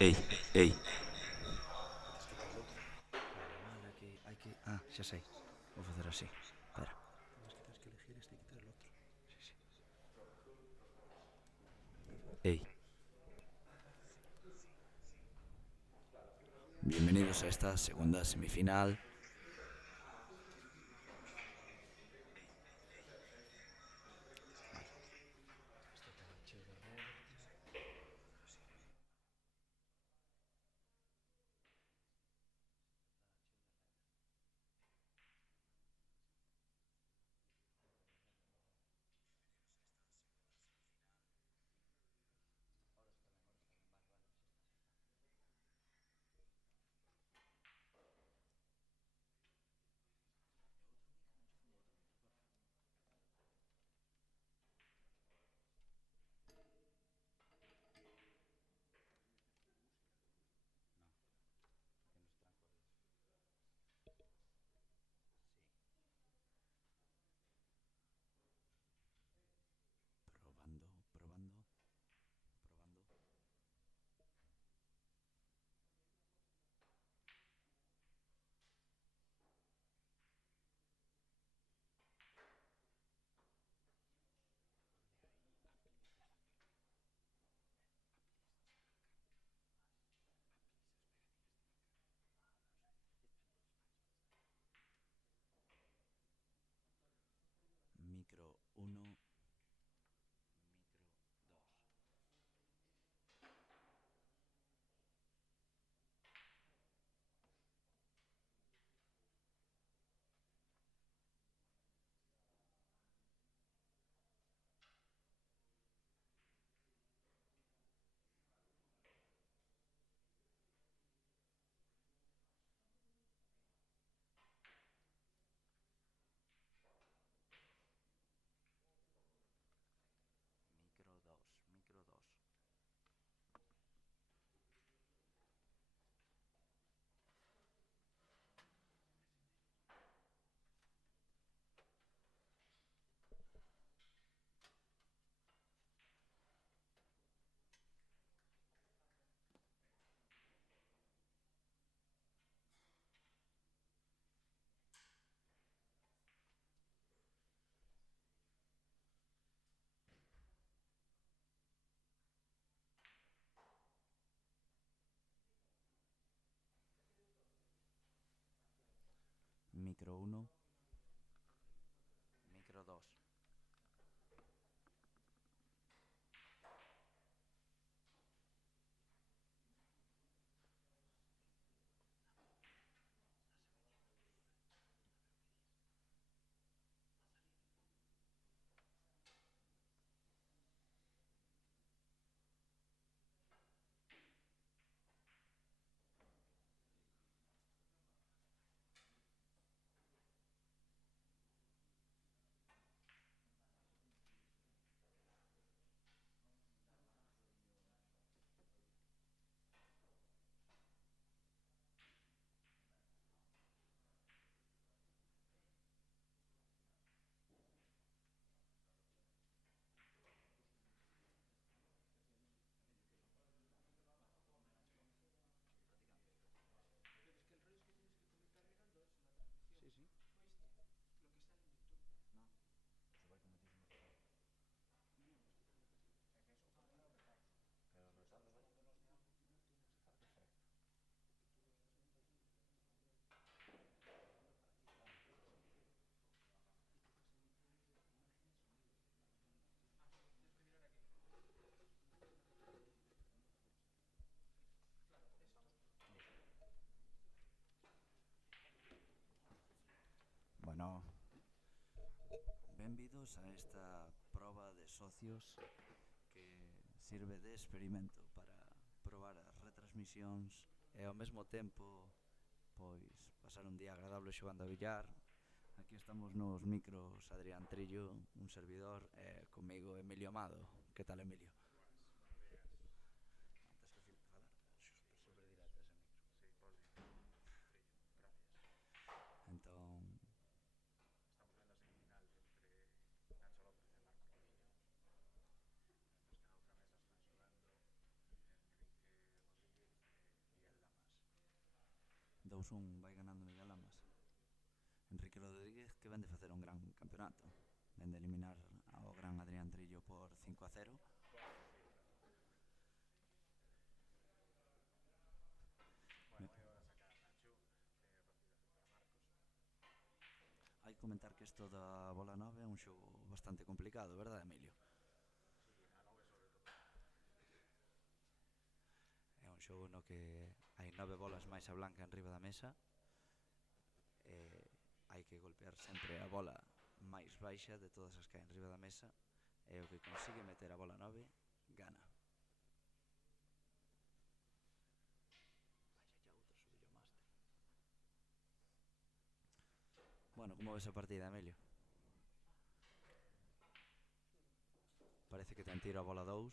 Ei, ei. Que tes que quitar el outro. Claro, mal, hai que... Ah, xa sei. Vou facer así. Espera. Tens que elegir este e quitar el outro. Sí, sí. Ei. Bienvenidos a esta segunda semifinal. Vale. Isto ten cheo de reverb. Probando, probando, probando. Micro uno, micro 2. Micro 2, micro 2. Micro uno, micro 2. Sí, sí. No, eso vai como ti se me recorda. Pero los retardos vayan con los neón. Ah, perfecto. Bueno, benvidos a esta proba de socios que sirve de experimento para probar as retransmisións e ao mesmo tempo pois pasar un día agradable xogando a billar. Aquí estamos nos micros Adrián Trillo, un servidor, e comigo Emilio Amado. Que tal, Emilio? Antes que falar super directo ese micro. Entón, 2-1 vai ganando Miguel Lamas. Enrique Rodríguez, que vende facer un gran campeonato, vende eliminar ao gran Adrián Trillo por 5-0. Hai que comentar que isto da bola 9 é un xogo bastante complicado, verdade, Emilio? É un xogo no que hai 9 bolas máis a blanca en riba da mesa e hai que golpear sempre a bola máis baixa de todas as que hai en riba da mesa e o que consigue meter a bola 9 gana. Bueno, como ves a partida, Emilio? Parece que ten tiro a bola 2.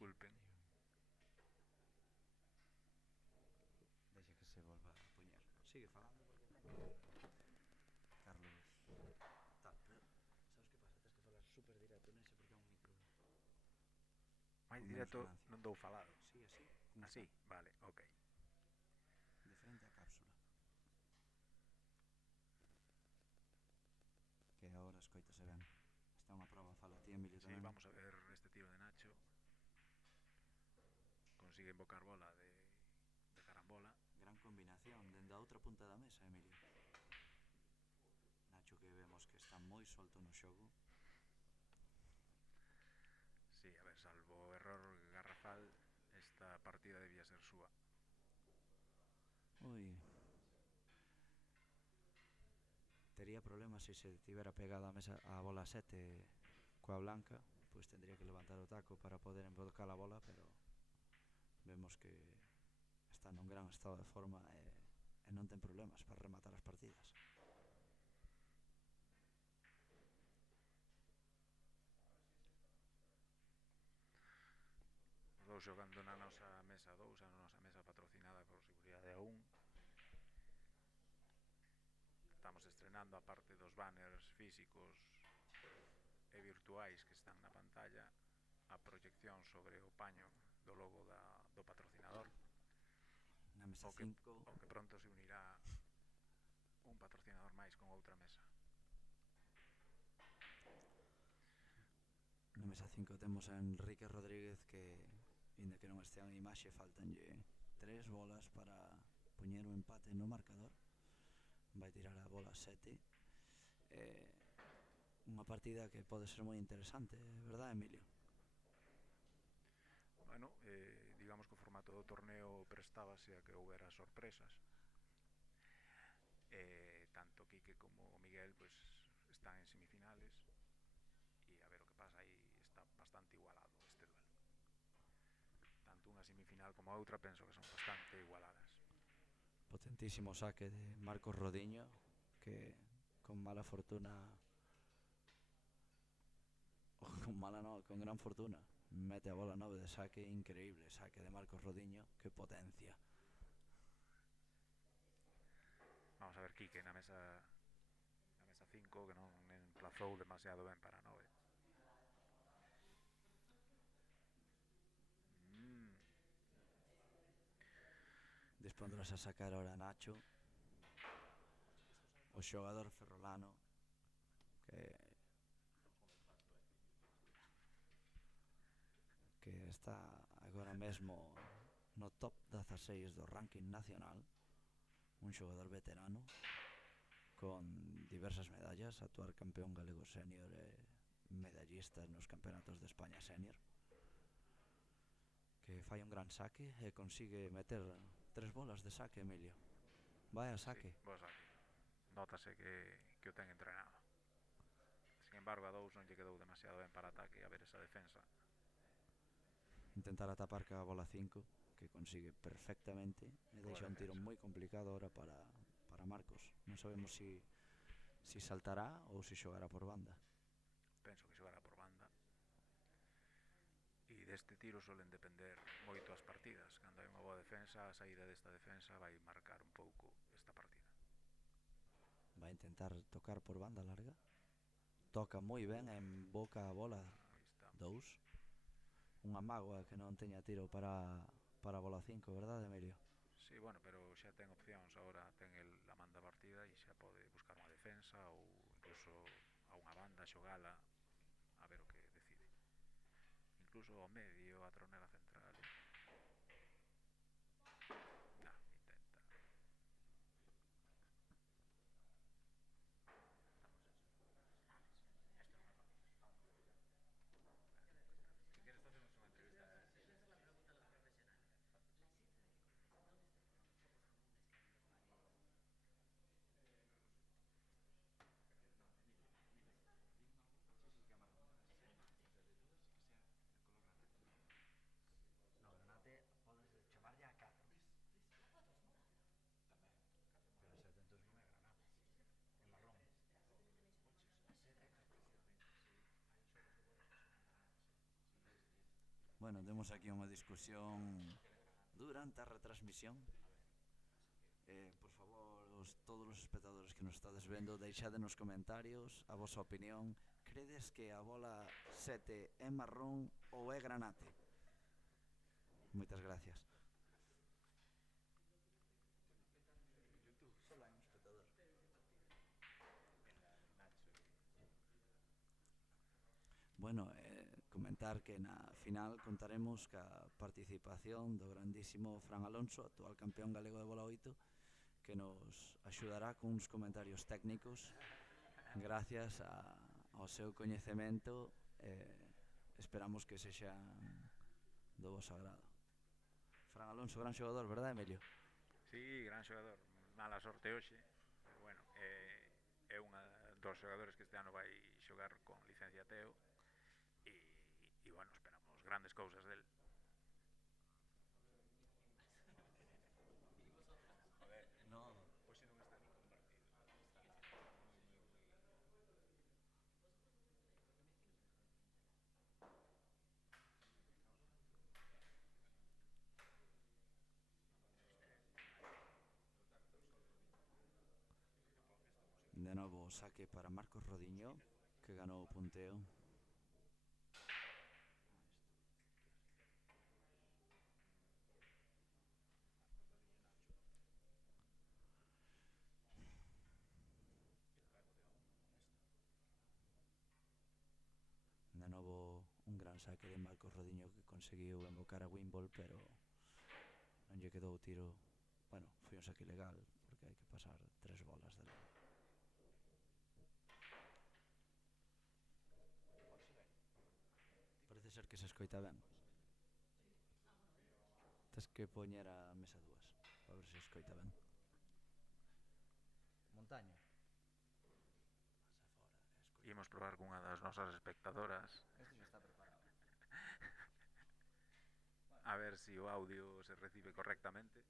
Disculpen. Deixa que se volva a poñer. Sigue falando porque Carlos Tapper. Sabes que pasa? Tens que falar super directo nese porque é un micro. Mais Con menos directo ganancia. non dou falado. Sí, así. Así, vale, ok. De frente á cápsula. Que agora escoitase ben. Está unha prova, fala ti, Emilio, Sí, tamén. vamos a ver este tiro de Nacho. Consigue invocar bola de carambola. Gran combinación dende a outra punta da mesa, Emilio. Nacho, que vemos que está moi solto no xogo. Sí, a ver, salvo error garrafal, esta partida debía ser súa. Ui. Tería problemas se se tivera pegado a mesa a bola 7 coa blanca, pois tendría que levantar o taco para poder embocar a bola, pero vemos que está nun gran estado de forma e non ten problemas para rematar as partidas. Os dous xogando na nosa mesa 2, a nosa mesa patrocinada por Seguridade A1. Estamos estrenando a parte dos banners físicos e virtuais que están na pantalla, a proyección sobre o paño do logo do patrocinador. Na mesa 5 o que pronto se unirá un patrocinador máis con outra mesa. Na mesa 5 temos a Enrique Rodríguez que, inda que non estea en imaxe, faltanlle 3 bolas para poñer o empate no marcador. Vai tirar a bola 7. Unha partida que pode ser moi interesante, verdad, Emilio? Bueno, digamos que o formato do torneo prestábase a que houbera sorpresas. Tanto Quique como Miguel pues están en semifinales e a ver o que pasa, aí está bastante igualado este duelo. Tanto unha semifinal como a outra penso que son bastante igualadas. Potentísimo saque de Marcos Rodiño, que con mala fortuna, con mala no, con gran fortuna, mete a bola 9 de saque, increíble saque de Marcos Rodiño, que potencia. Vamos a ver Quique na mesa 5, que non emplazou demasiado ben para 9. Dispondrás a sacar ahora Nacho, o xogador ferrolano, que está agora mesmo no top 16 do ranking nacional, un xogador veterano con diversas medallas, actual campeón galego senior e medallista nos campeonatos de España senior, que fai un gran saque e consigue meter 3 bolas de saque, Emilio. Vai a Sí, saque. bo saque. Nótase que o ten entrenado. Sin embargo, a 2 non lle quedou demasiado ben para ataque. A ver esa defensa. Intentar atapar que a bola 5, que consigue perfectamente, e Boa deixa un tiro defensa. moi complicado ahora para Marcos. Non sabemos si saltará ou si xogará por banda. Penso que xogará por banda. E deste tiro solen depender moito as partidas. Cando hai unha boa defensa, a saída desta defensa vai marcar un pouco esta partida. Vai intentar tocar por banda larga. Toca moi ben, en boca a bola. Aí está. 2. Unha mágoa que non teña tiro para a bola 5, verdade, Emilio? Sí, bueno, pero xa ten opcións. Agora ten el a man da partida e xa pode buscar unha defensa ou incluso a unha banda xogala a ver o que decide. Incluso ao medio, a tronera central. Nah, intenta. Si quieres hacemos unha entrevista. No, granate podes chamarlle a 4. Pero ese entonces non é granate. É marrón. Bueno, temos aquí unha discusión durante a retransmisión. Por favor, todos os espectadores que nos estades vendo, deixade nos comentarios a vosa opinión. Credes que a bola 7 é marrón ou é granate? Moitas gracias. Solo hai un espectador. Bueno, comentar que na final contaremos ca participación do grandísimo Fran Alonso, actual campeón galego de bola 8, que nos axudará cuns comentarios técnicos gracias ao seu coñecemento. Esperamos que sexa do vosso agrado. Fran Alonso, gran xogador, verdade, Emilio? Sí, gran xogador. Mala sorte hoxe, pero bueno, é unha dos xogadores que este ano vai xogar con licencia Teo e bueno, esperamos grandes cousas del. Joder, No. hoxe non está nin compartido. De novo saque para Marcos Rodiño, que ganou o punteo. De novo un gran saque de Marcos Rodiño, que conseguiu embocar a Wimbol, pero non lle quedou o tiro. Bueno, foi un saque ilegal, porque hai que pasar 3 bolas dela. Parece ser que se escoita ben. Tes que poñer a mesa 2 para ver se escoita ben. Montaño. Imos probar cunha das nosas espectadoras. Este xa está preparado. A ver se o audio se recibe correctamente.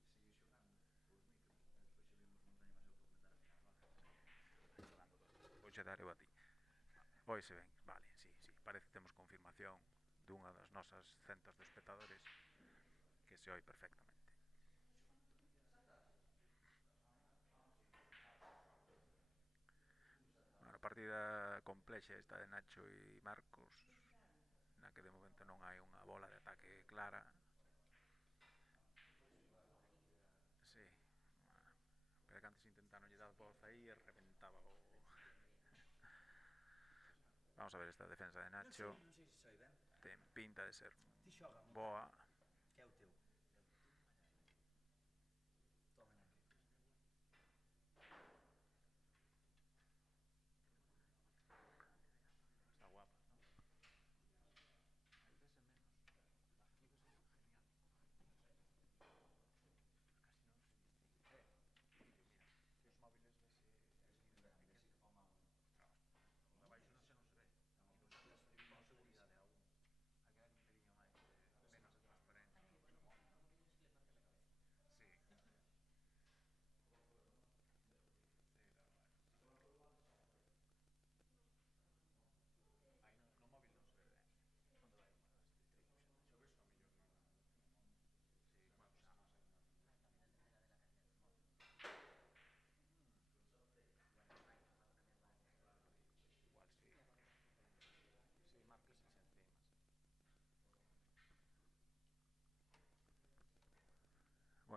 Vouche dar eu a ti. Oise ben, vale, sí, sí. Parece que temos confirmación dunha das nosas centos de espectadores que se oi perfectamente. Bueno, a partida complexa esta de Nacho e Marcos, na que de momento non hai unha bola de ataque clara. Sí, pero que antes intentaron lle dar voz aí e reventaba o... Vamos a ver esta defensa de Nacho. Non sei se sai ben. Ten pinta de ser Ti xoga, boa. que é o teu. Tomen aquí. Está guapa.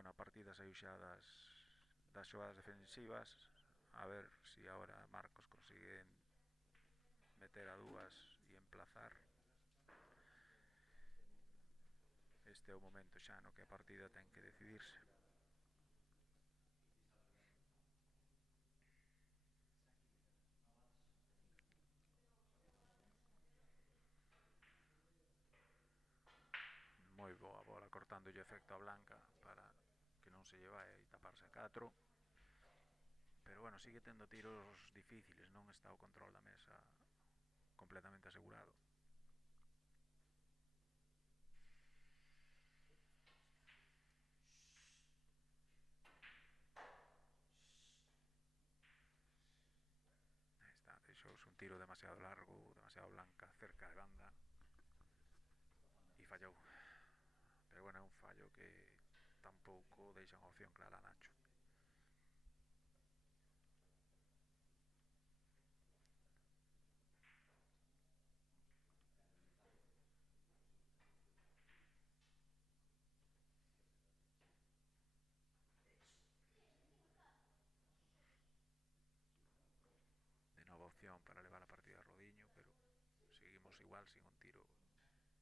bueno, a partida saiu xa das xogadas defensivas, a ver si ahora Marcos consigue meter a dúas e emplazar. Este é o momento xa no que a partida ten que decidirse. Moi boa bola cortando o efecto a Blanca para que non se lle vai e taparse a 4. Pero bueno, sigue tendo tiros difíciles, non está o control da mesa completamente asegurado. Aí está, deixouse un tiro demasiado largo, demasiado Blanca cerca de banda e fallou. Pero bueno, é un fallo que tampouco deixa unha opción clara a Nacho. De nova opción para levar a partida a Rodiño, pero seguimos igual sin un tiro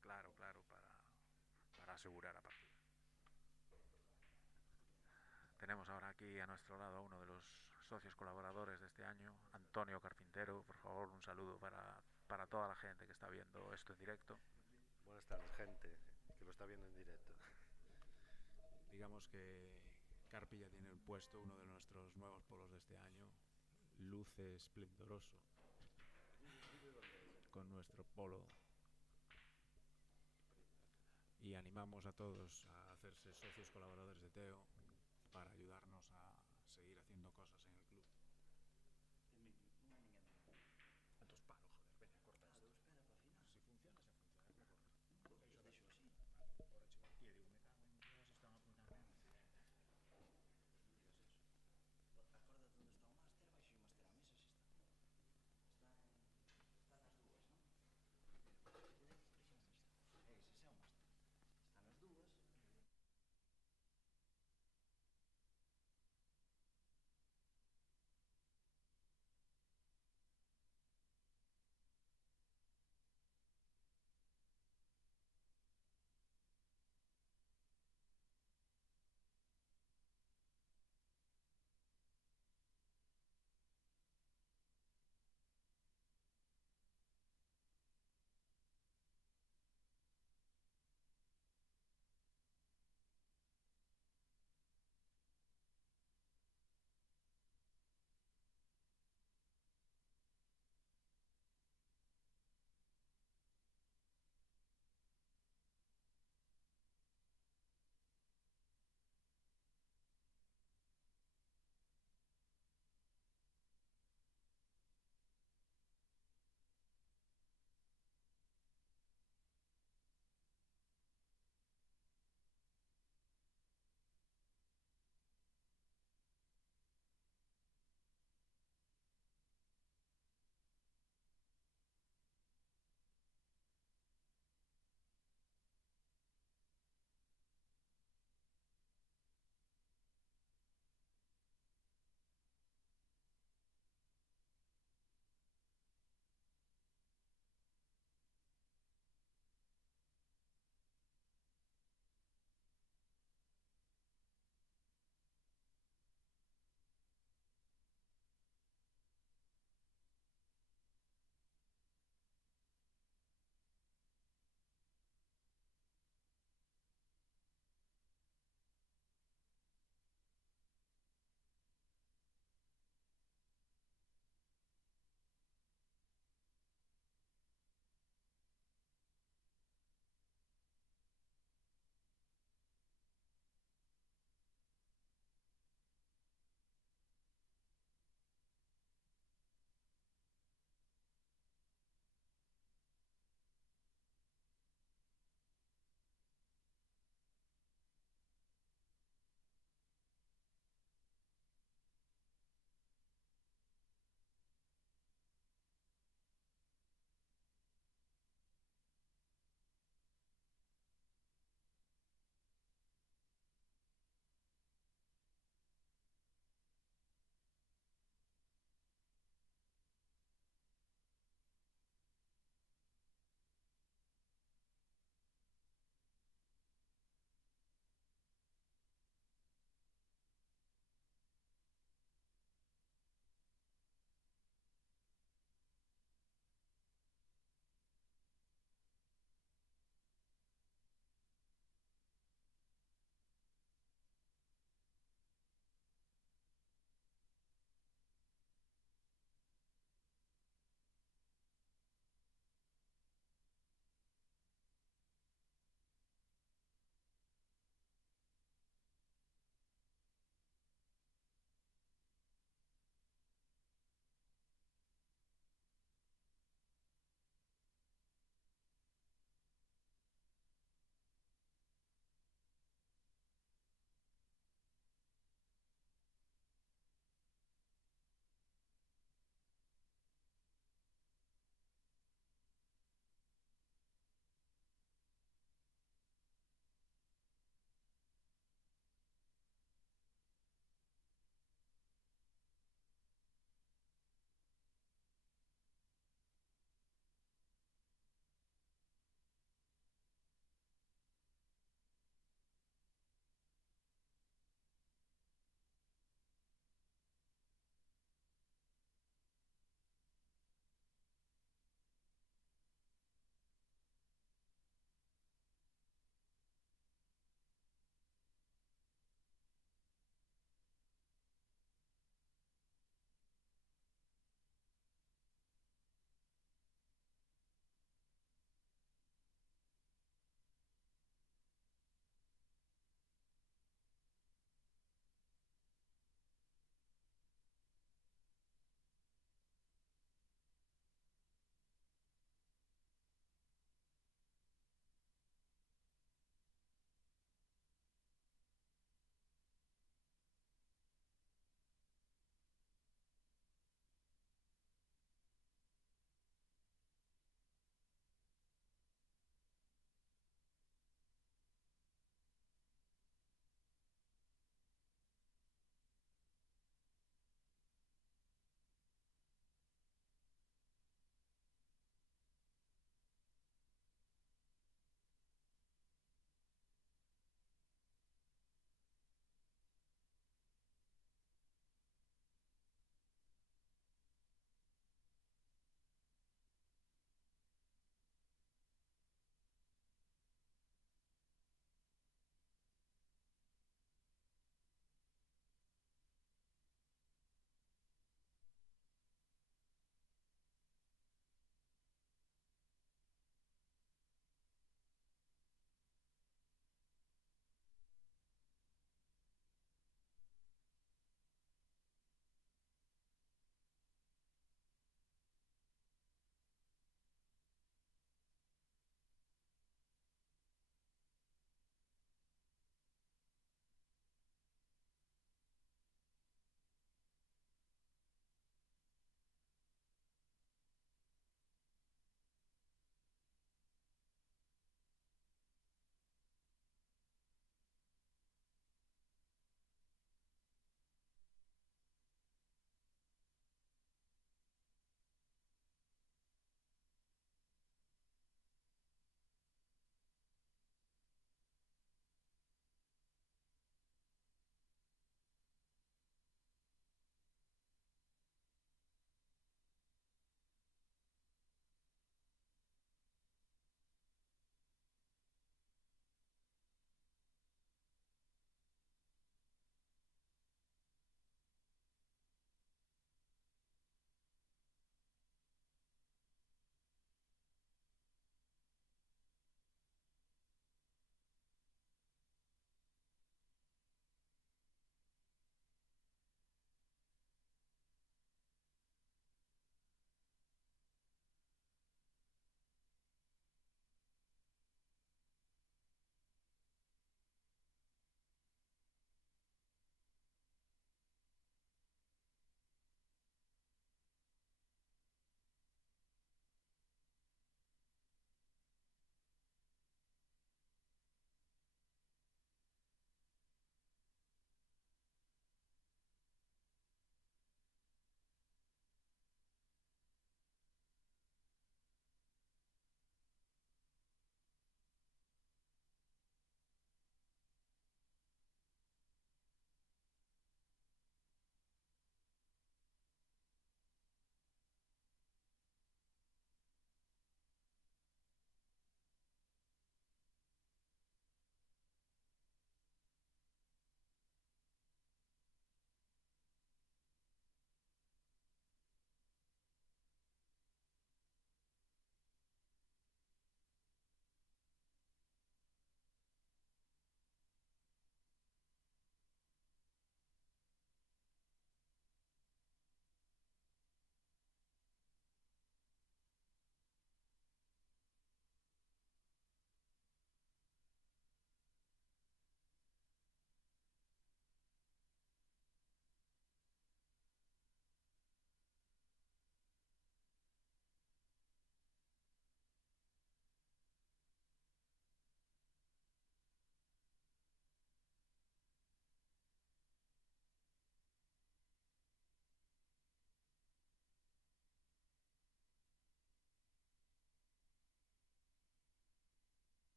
claro para asegurar a partida. Tenemos ahora aquí a nuestro lado a uno de los socios colaboradores de este año, Antonio Carpintero. Por favor, un saludo para toda la gente que está viendo esto en directo. Buenas tardes, gente que lo está viendo en directo. Digamos que Carpi ya tiene puesto uno de nuestros nuevos polos de este año, luce esplendoroso, con nuestro polo. Y animamos a todos a hacerse socios colaboradores de Teo para ayudarnos a seguir haciendo cosas en el club. A tus palos, joder, venga, corta esto. Si funciona, se funciona. Ahora chico, tío, digo, me cago en Dios, esto van a apuntar nada.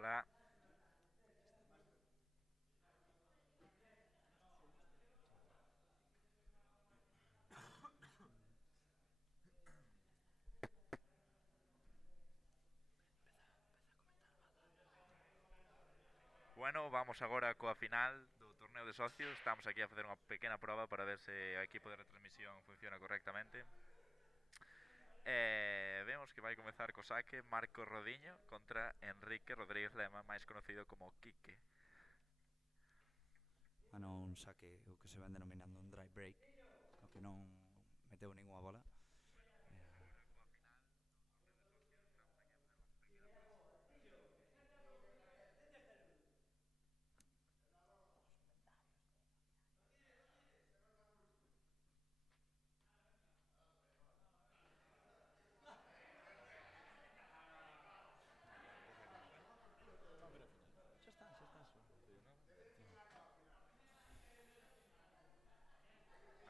Hola. Bueno, vamos agora coa final do torneo de socios. Estamos aquí a facer unha pequena proba para ver se o equipo de retransmisión funciona correctamente. Vemos que vai comezar co saque Marcos Rodiño contra Enrique Rodríguez Lema, máis conocido como Quique. Bueno, un saque o que se ven denominando un dry break, o que non meteu ninguna bola.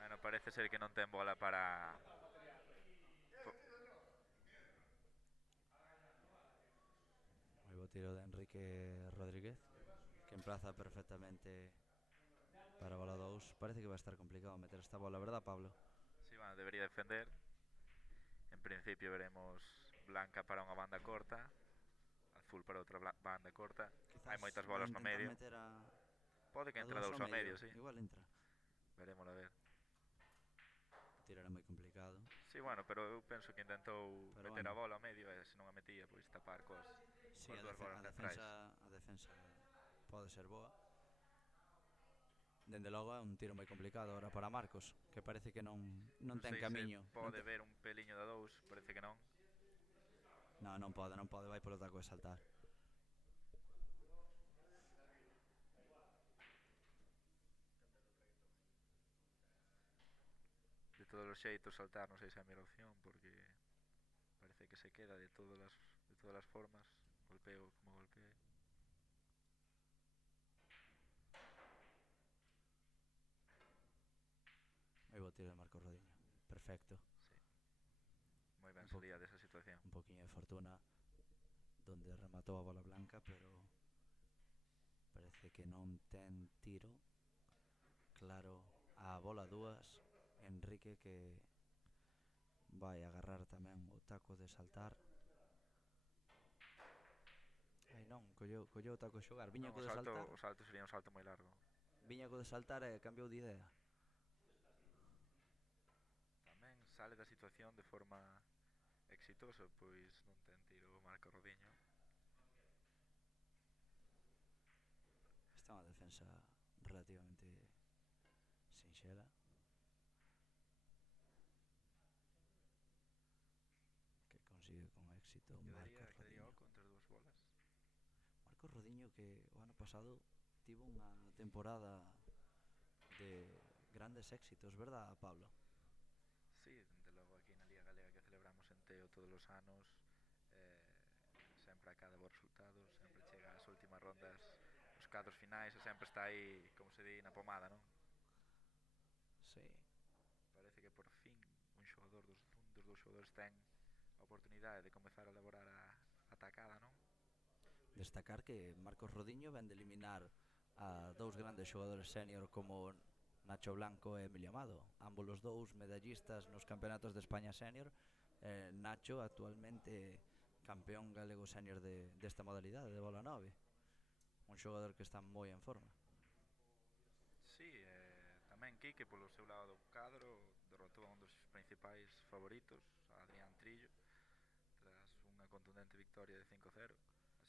Bueno, parece ser que non ten bola para... Moi bo tiro de Enrique Rodríguez, que emplaza perfectamente para a bola 2. Parece que vai estar complicado meter esta bola, verdad, Pablo? Sí, bueno, debería defender. En principio veremos Blanca para unha banda corta, azul para outra banda corta. Hai moitas bolas no medio. Meter Pode que a entre dúas dous ao medio, sí. Igual entra. Veremos a ver. O tiro era moi complicado. Sí, bueno, pero eu penso que intentou Pero meter bueno. a bola ao medio e se non a metía, pois tapar coas Sí, a dúas bolas centrais. defensa pode ser boa. Dende logo é un tiro moi complicado ahora para Marcos, que parece que non ten sei camiño. se pode ver un peliño da 2, parece que non. Non pode, vai polo taco de saltar. De todos os xeitos saltar non sei se é a mellor opción, porque parece que se queda de todas as formas, golpeo como golpee. Moi bo tiro de Marcos Rodiño. Perfecto. Sí. Moi ben salía desa situación. Un poquinho de fortuna donde rematou a bola blanca, pero parece que non ten tiro claro a bola 2. Enrique que vai agarrar tamén o taco de saltar. Ai non, colleu o taco de xogar. Viña co de saltar. O salto sería un salto moi largo. Viña co de saltar e cambiou de idea. Tamén sale da situación de forma exitosa, pois non ten tiro o Marco Rodiño. Esta é unha defensa relativamente sinxela. Que consigue con éxito Marcos Rodiño. Oco entre dúas bolas. Marcos Rodiño que o ano pasado tivo unha temporada de grandes éxitos, verdad, Pablo? Sí, dende logo aquí na Liga Galega que celebramos en Teo todos os anos, sempre acada bons resultados, sempre chega ás últimas rondas, os cadros finais e sempre está aí, como se di, na pomada, non? Sí. Parece que por fin un dos dous xogadores ten a oportunidade de comezar a elaborar a atacada, non? Destacar que Marcos Rodiño ven de eliminar a dous grandes xogadores senior como Nacho Blanco e Emilio Amado, ambos os dous medallistas nos campeonatos de España senior. Nacho actualmente campeón galego senior desta modalidade de bola 9, un xogador que está moi en forma. Sí, tamén Quique polo seu lado do cadro derrotou a un dos principais favoritos, a Adrián Trillo, tras unha contundente victoria de 5-0.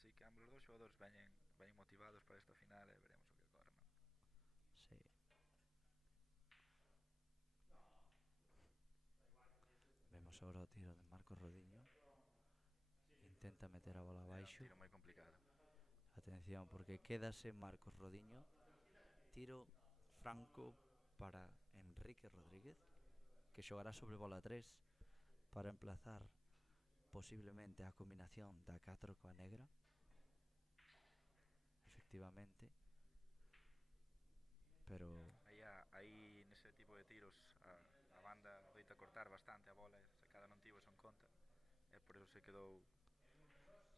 Así que ambos os dous xogadores veñen motivados para esta final e veremos o que ocorre, non? Sí. Vemos agora o tiro de Marcos Rodiño. Intenta meter a bola abaixo. É un tiro moi complicado. Atención, porque quédase Marcos Rodiño. Tiro franco para Enrique Rodríguez, que xogará sobre bola 3 para emplazar posiblemente a combinación da 4 coa negra. Efectivamente. Pero aí nese tipo de tiros a banda doita cortar bastante a bola, se cada non tivo eso en conta, e por eso se quedou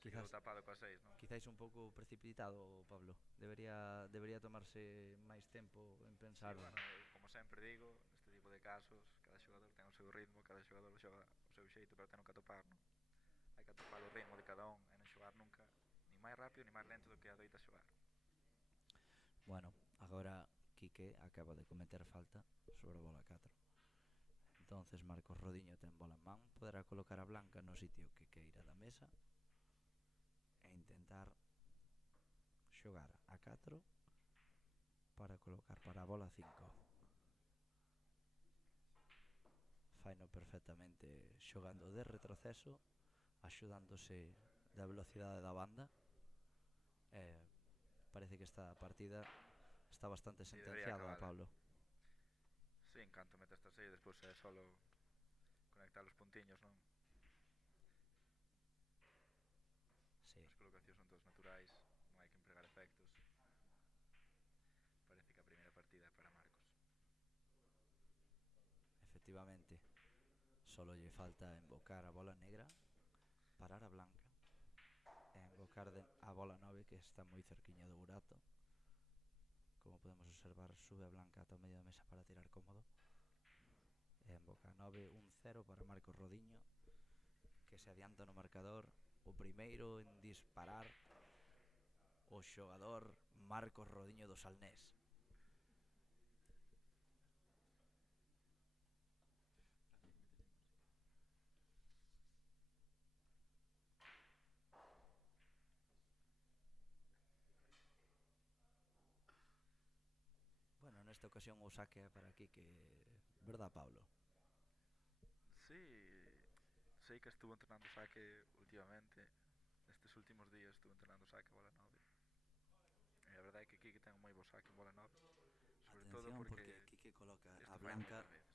Quedou Quizás tapado coa 6, non? Quizáis un pouco precipitado, Pablo. Debería tomarse máis tempo en Sí, pensar. bueno, como sempre digo, neste tipo de casos, cada xogador ten o seu ritmo, cada xogador xoga o seu xeito, pero ten que atopar, non? Hai que atopar o ritmo de cada un e non xogar nunca ni máis rápido ni máis lento do que adoita xogar. Bueno, agora Quique acaba de cometer falta sobre a bola 4. Entonces Marcos Rodiño ten bola en man, poderá colocar a Blanca no sitio que queira da mesa e intentar xogar a 4 para colocar para a bola 5. Faino perfectamente xogando de retroceso, axudándose da velocidade da banda. Parece que esta partida está bastante Sí, debería sentenciada, acabala. Pablo. Sí, en canto mete esta 6, despois é solo conectar os puntiños, non? Sí, As colocacións son todos naturais, non hai que empregar efectos. Parece que a primeira partida é para Marcos. efectivamente. Solo lle falta invocar a bola negra, parar a Blanca e invocar a bola 9, que está moi cerquiña do burato. Como podemos observar, sube a Blanca ata o medio da mesa para tirar cómodo e invoca a 9, 1-0 para Marcos Rodiño, que se adianta no marcador. O primeiro en disparar, o xogador Marcos Rodiño do Salnés. Bueno, nesta ocasión o saque é para aquí, que verdad, Pablo? Sí, sei que estuvo entrenando saque últimamente. Estes últimos días estuvo entrenando saque bola 9. E a verdade é que Kike ten un moi bo saque en bola 9. Sobre todo Atención, porque porque Quique coloca isto a faino Blanca. moitas veces.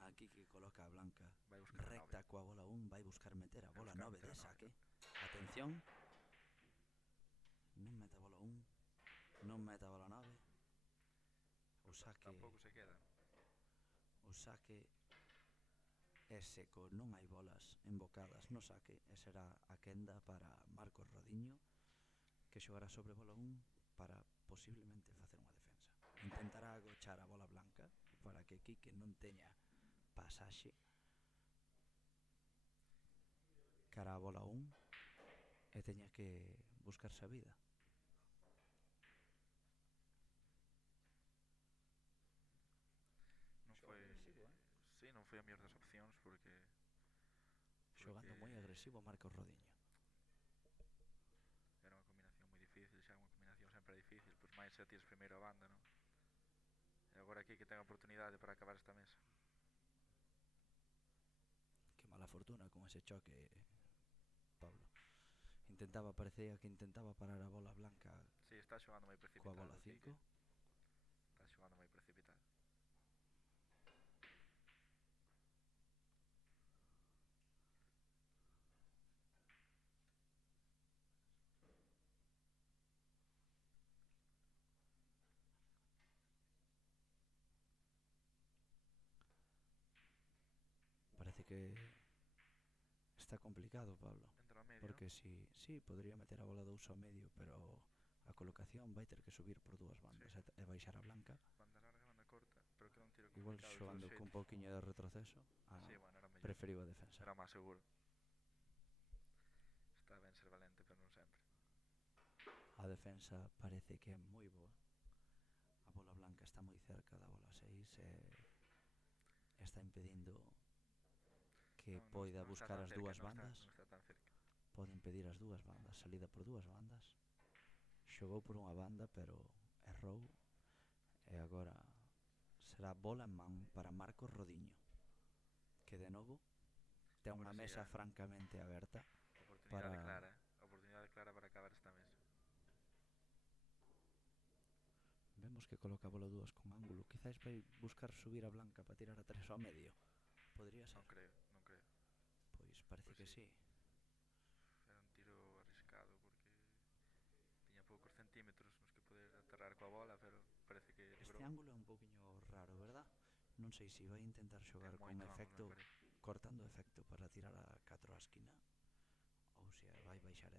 Aquí que coloca a Blanca Vai buscar a recta 9. coa bola 1, vai buscar meter a Vai bola buscar 9 meter de a 9, saque. Atención. Non mete a bola 1, non mete a bola 9. O saque Tampouco se queda. é seco, non hai bolas invocadas no saque, e será a quenda para Marcos Rodiño, que xogará sobre bola 1 para posiblemente facer unha defensa. Intentará agochar a bola blanca para que Quique non teña pasaxe cara a bola 1 e teña que buscarse a vida. Non foi, sí, non foi a mellor das opcións porque Xogando moi agresivo Marcos Rodiño. era unha combinación moi difícil, xa unha combinación sempre é difícil, pois máis se tires primeiro a banda, non? E agora aquí que ten a oportunidade para acabar esta mesa. Que mala fortuna con ese choque, Pablo. Parecía que intentaba parar a bola blanca Sí, está xogando moi coa precipitado. bola 5. Está xogando moi precipitado. Parece que está complicado, Pablo. Entra ao medio, Porque non? si podría meter a bola 2 ao medio, pero a colocación vai ter que subir por dúas bandas e baixar a blanca. Banda larga, banda corta, pero queda un tiro Igual complicado de xogando todos con xeitos. pouquiño de retroceso. Sí, bueno, era mellor. Preferiu a defensa. Era máis seguro. Está ben ser valente, pero non sempre. A defensa parece que é moi boa. A bola blanca está moi cerca da bola 6 e está impedindo que poida buscar as dúas bandas. Non está tan cerca. Pode impedir as dúas bandas, salida por dúas bandas. Xogou por unha banda, pero errou. E agora será bola en man para Marcos Rodiño, que de novo ten unha mesa francamente aberta. Oportunidade clara para acabar esta mesa. Vemos que coloca a bola 2 con ángulo. Quizás vai buscar subir a blanca para tirar a 3 ao medio. Podría ser. Non creo. Pois parece que sí. Era un tiro arriscado porque tiña poucos centímetros nos que poder aterrar coa bola, pero parece que librou. Este ángulo é un pouquiño raro, verdad? Non sei se vai intentar xogar con efecto, cortando efecto para tirar a 4 á esquina, ou se vai baixar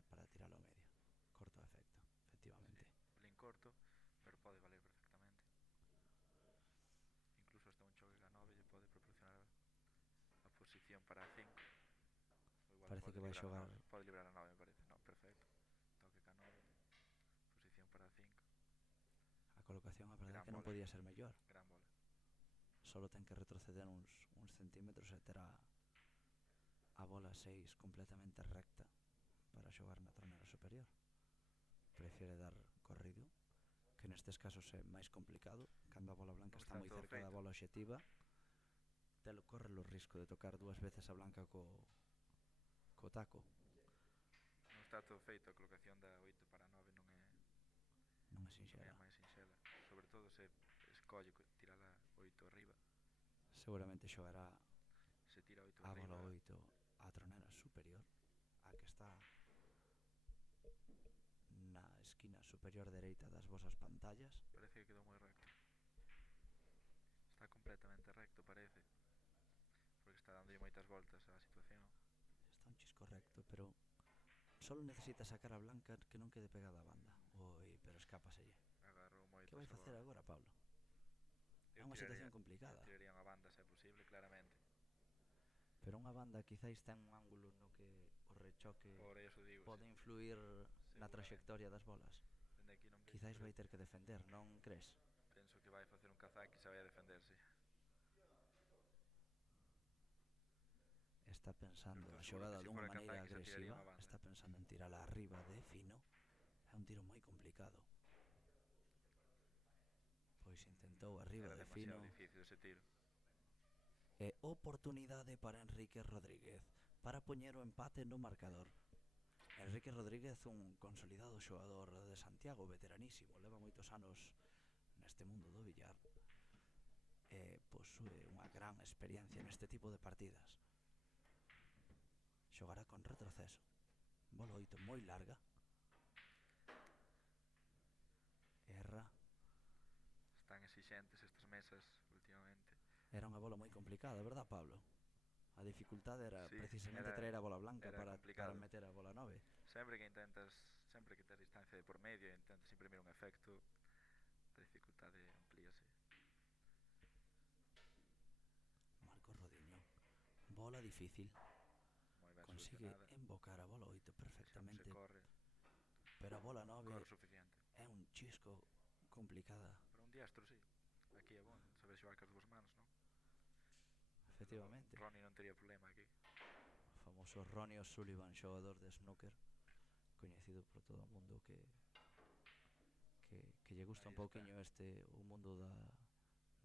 corto, pero pode valer perfectamente. Incluso hasta un choque ca 9 lle pode proporcionar a posición para a 5. O igual Parece que vai xogar pode librar a 9, me parece. No, perfecto. Toque ca 9, posición para a 5. a colocación, a verdade Gran é que non bola. podía ser mellor. Gran bola. Solo ten que retroceder uns centímetros e terá a bola 6 completamente recta para xogar na tronera superior. Prefiere dar corrido, que nestes casos é máis complicado, cando a bola blanca Non está está moi todo cerca da feito. bola obxectiva, corre o risco de tocar dúas veces a blanca co taco. Non está todo feito, a colocación da 8 para 9 non é Non é non é sinxela. a máis sinxela. Sobre todo se escolle tirar a 8 arriba. Seguramente xogará Se tira 8 a arriba, bola 8 a tronera superior, a que está na esquina superior dereita das vosas pantallas. parece que quedou moi recto. Está completamente recto, parece. Porque está dándolle moitas voltas á situación. Está un chisco recto, pero solo necesita sacar a blanca que non quede pegada a banda. Oi, pero escápaselle. Agarrou moito Que vai esa facer bola. agora, Pablo? É Eu unha situación tiraría- complicada. Eu tiraría unha banda, se é posible, claramente. Pero unha banda quizáis ten un ángulo no que o rechoque Por eso digo, pode influir na seguramente. traxectoria das bolas. Dende aquí non vexo, Quizáis pero vai ter que defender, non crees? penso que vai facer un Kazaki e se vai a defenderse. Está pensando Pero a estou seguro xogada que se dunha fora maneira Kazaki se tiraría agresiva, unha banda. está pensando en tirala arriba de fino. É un tiro moi complicado. Pois intentou arriba Era de fino. demasiado difícil ese tiro. E oportunidade para Enrique Rodríguez para poñer o empate no marcador. Enrique Rodríguez, un consolidado xogador de Santiago, veteranísimo, leva moitos anos neste mundo do billar e posúe unha gran experiencia neste tipo de partidas. Xogará con retroceso. Bola 8 moi larga. Erra. Están exixentes estas mesas últimamente. Era unha bola moi complicada, verdad, Pablo? A dificultade era Sí, precisamente era- traer a bola blanca era para complicado. meter a bola 9. Sempre que tes distancia de por medio e intentas imprimir un efecto, a dificultade amplíase. Marcos Rodiño. Bola difícil. Moi ben Consigue solucionada. embocar a bola 8 Se perfectamente, corre pero a bola 9 suficiente. é un chisco complicada. Para un diestro, sí. Aquí é bon saber xogar cas dúas mans, non? Efectivamente. Ronnie non tería problema aquí. O famoso Ronnie O'Sullivan, xogador de snooker, coñecido por todo o mundo que lle gusta Aí un pouquiño o mundo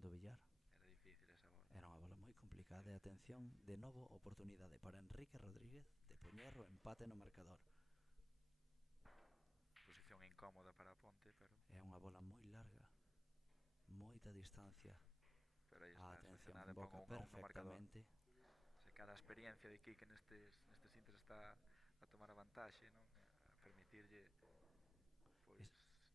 do billar. Era difícil esa bola. Era unha bola moi complicada e atención, de novo oportunidade para Enrique Rodríguez de poñer o empate no marcador. Posición incómoda para a Ponte, pero É unha bola moi larga, moita distancia. aí A está atención solucionada, pon emboca un a un no marcador. perfectamente. Se cada experiencia de Kike nestes intres está a tomar a vantaxe, non? A permitirlle pois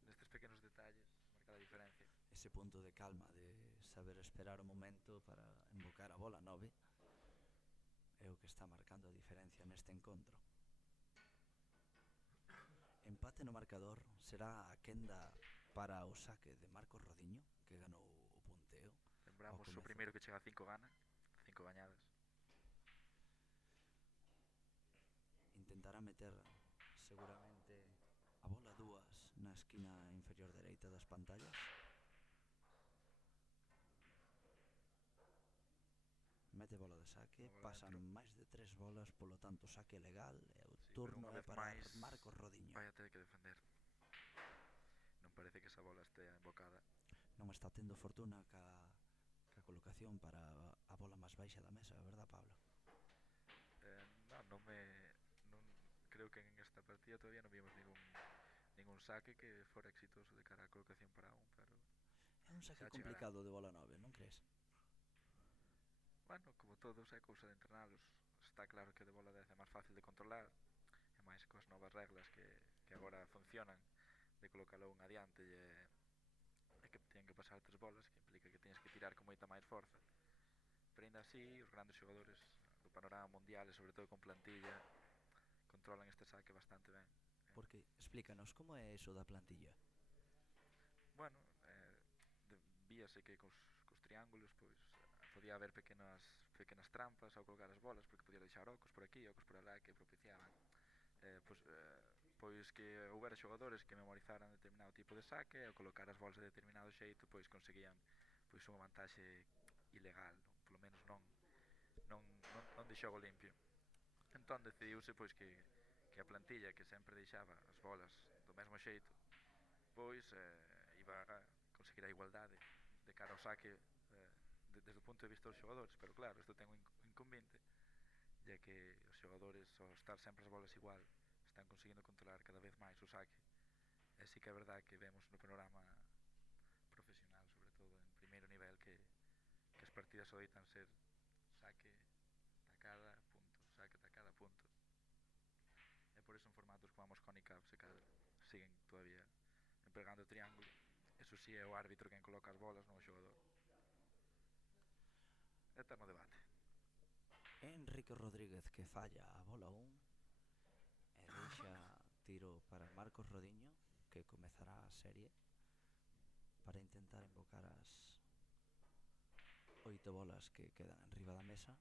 nestes pequenos detalles marcar a diferencia. Ese punto de calma, de saber esperar o momento para embocar a bola 9 é o que está marcando a diferencia neste encontro. Empate no marcador será a quenda para o saque de Marcos Rodiño, que ganou o punteo. Lembramos Ao o primeiro que chega a 5 gana, 5 gañadas. Intentará meter seguramente a bola 2 na esquina inferior dereita das pantallas. Mete bola de saque, Bola pasan dentro. máis de 3 bolas, polo tanto saque legal e o Sí, pero turno unha é vez para máis Marcos Rodiño. vai a ter que defender. Non parece que esa bola estea embocada. Non está tendo fortuna ca colocación para a bola máis baixa da mesa, verdad, Pablo? Non creo que en esta partida todavía non vimos ningún saque que fora exitoso de cara a colocación para un, pero É un saque xa chegará. complicado de bola 9, non crees? Bueno, como todos é cousa de entrenalos. Está claro que de bola 10 é máis fácil de controlar, e máis coas novas reglas que agora funcionan, de colocalo un adiante e que teñen que pasar 3 bolas, que implica que teñes que tirar con moita máis forza. Pero ainda así, os grandes xogadores do panorama mundial e sobre todo con plantilla controlan este saque bastante ben. Porque, explícanos, como é eso da plantilla? Bueno, víase que cos triángulos pois podía haber pequenas trampas ao colocar as bolas, porque podía deixar ocos por aquí, ocos por alá, que propiciaban pois que houbera xogadores que memorizaran determinado tipo de saque e ao colocar as bolas de determinado xeito pois conseguían pois unha vantaxe ilegal, non? Polo menos non de xogo limpio. Entón decidiuse pois que a plantilla que sempre deixaba as bolas do mesmo xeito pois iba a conseguir a igualdade de cara ao saque desde o punto de vista dos xogadores, pero claro, isto ten un inconveniente, ya que os xogadores ao estar sempre as bolas igual están conseguindo controlar cada vez máis o saque. E sí que é verdad que vemos no panorama profesional, sobre todo en primeiro nivel, que as partidas adoitan ser saque, tacada, punto, saque, tacada, punto. E por eso en formatos como a Mosconi Cup siguen todavía empregando o triángulo. Eso sí, é o árbitro quen coloca as bolas, non o xogador. Eterno debate. Enrique Rodríguez que falla a bola 1 e deixa tiro para Marcos Rodiño, que comezará a serie para intentar invocar as 8 bolas que quedan en riba da mesa.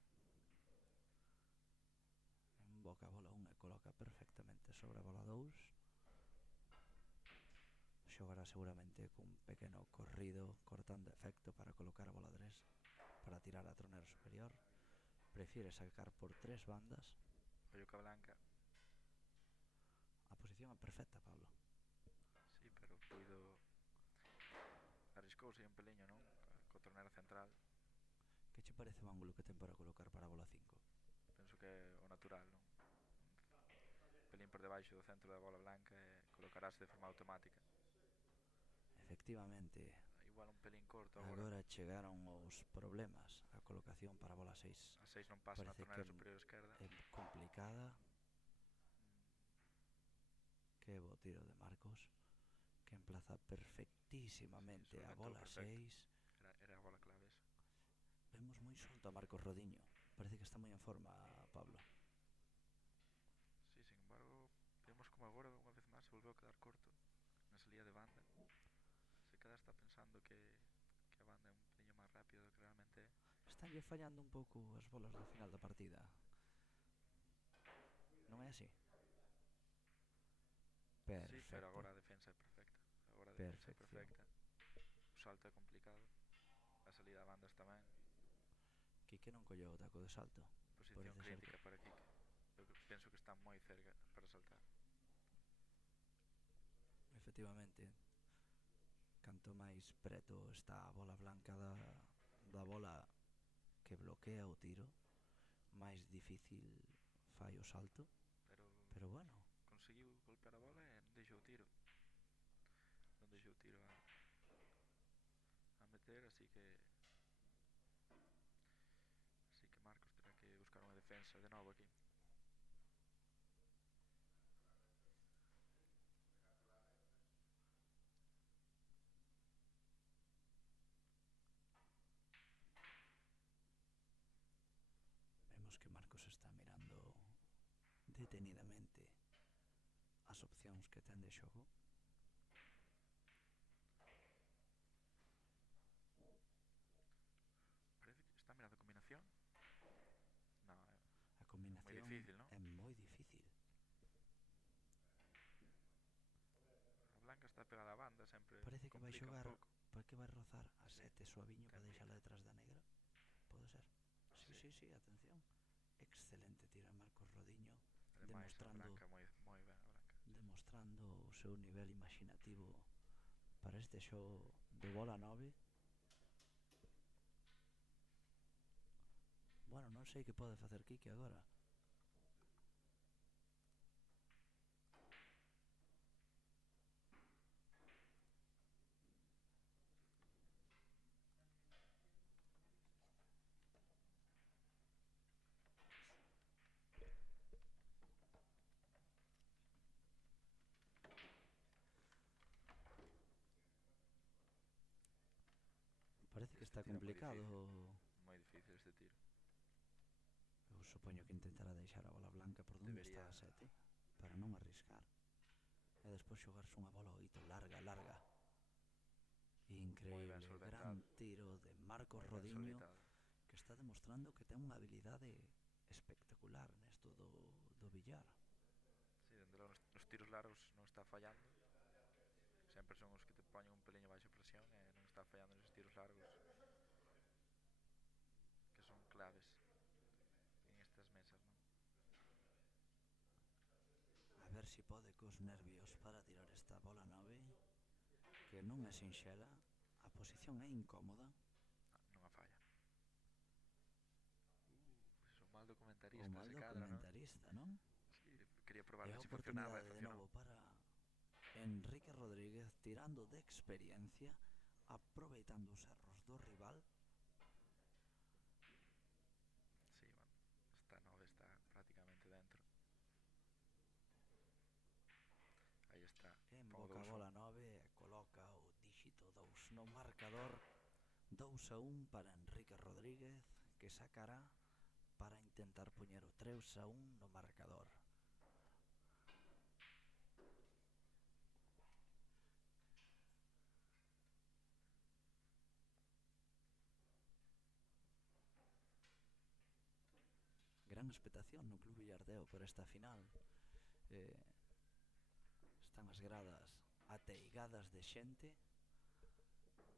Invoca a bola 1 e coloca perfectamente sobre a bola 2. Xogará seguramente cun pequeno corrido cortando efecto para colocar a bola 3 para tirar a tronera superior. Prefiere sacar por 3 bandas. Ollo que a Blanca. A posición é perfecta, Pablo. Sí, pero puido arriscouse un peliño, non? Co tronera central. Que che parece o ángulo que ten para colocar para a bola 5? Penso que é o natural, non? Un pelín por debaixo do centro da bola blanca e colocarase de forma automática. Efectivamente. Igual un pelín corto agora chegaron os problemas. A colocación para a bola 6 a 6 non pasa na tronera superior esquerda. É complicada. Que bo tiro de Marcos, que emplaza perfectísimamente sí, a bola 6. Era a bola clave esa. Vemos moi solto a Marcos Rodiño. Parece que está moi en forma, Pablo. Sí, sin embargo, vemos como agora unha vez máis se volveu a quedar corto na salida de banda. Se queda está pensando que a banda é un pelín máis rápido do que realmente é. Estánlle fallando un pouco as bolas do final da partida. Non é así? Perfecto. Sí, pero agora a defensa é perfecta. Agora a defensa é perfecta. O salto é complicado. A salida a bandas tamén. Quique non colleu o taco de salto. Posición crítica para Quique. Eu penso que está moi cerca para saltar. Efectivamente. Canto máis preto está a bola blanca da bola que bloquea o tiro, máis difícil fai o salto. Pero bueno, conseguiu golpear a bola e non deixou o tiro. Non deixou o tiro a meter, así que Marcos terá que buscar unha defensa de novo aquí. Vemos que Marcos está mirando detenidamente as opcións que ten de xogo. Parece que está mirando a combinación. No, a combinación moi difícil, non? É moi difícil. A Blanca está pegada á banda, sempre parece que vai xogar, que vai rozar a 7 suaviño para deixala detrás da negra. Pode ser? Sí, atención. Excelente tiro de Marcos Rodiño. Ademais, a Blanca moi ben, a Blanca. Demostrando o seu nivel imaginativo para este xogo de bola 9. Bueno, non sei que pode facer Quique agora. Parece que está complicado. Moi difícil este tiro. Eu supoño que intentará deixar a bola blanca por donde está a 7 para non arriscar e despois xogarse unha bola 8 larga. moi ben Increíble, solventado, gran tiro de Marcos moi ben Rodiño, solventado. que está demostrando que ten unha habilidade espectacular nesto do billar. Sí, dende logo nos tiros largos non está fallando. Sempre son os que te poñen un peliño baixo presión e non está fallando neses tiros largos que son claves en estas mesas, non? A ver se pode cos nervios para tirar esta bola 9, que non é sinxela, a posición é incómoda. Non a falla. Pues un mal O documentarista mal ese cadra, non? documentarista, non? Sí, quería probar É a a ver se funcionaba e oportunidade de funcionou. novo para Enrique Rodríguez, tirando de experiencia, aproveitando os erros do rival. Sí, bueno, esta 9 está prácticamente dentro. Aí está. Emboca a bola 9 e coloca o díxito 2 no marcador. 2-1 para Enrique Rodríguez, que sacará para intentar poñer o 3-1 no marcador. Gran expectación no Club Villardeo por esta final. Están as gradas ateigadas de xente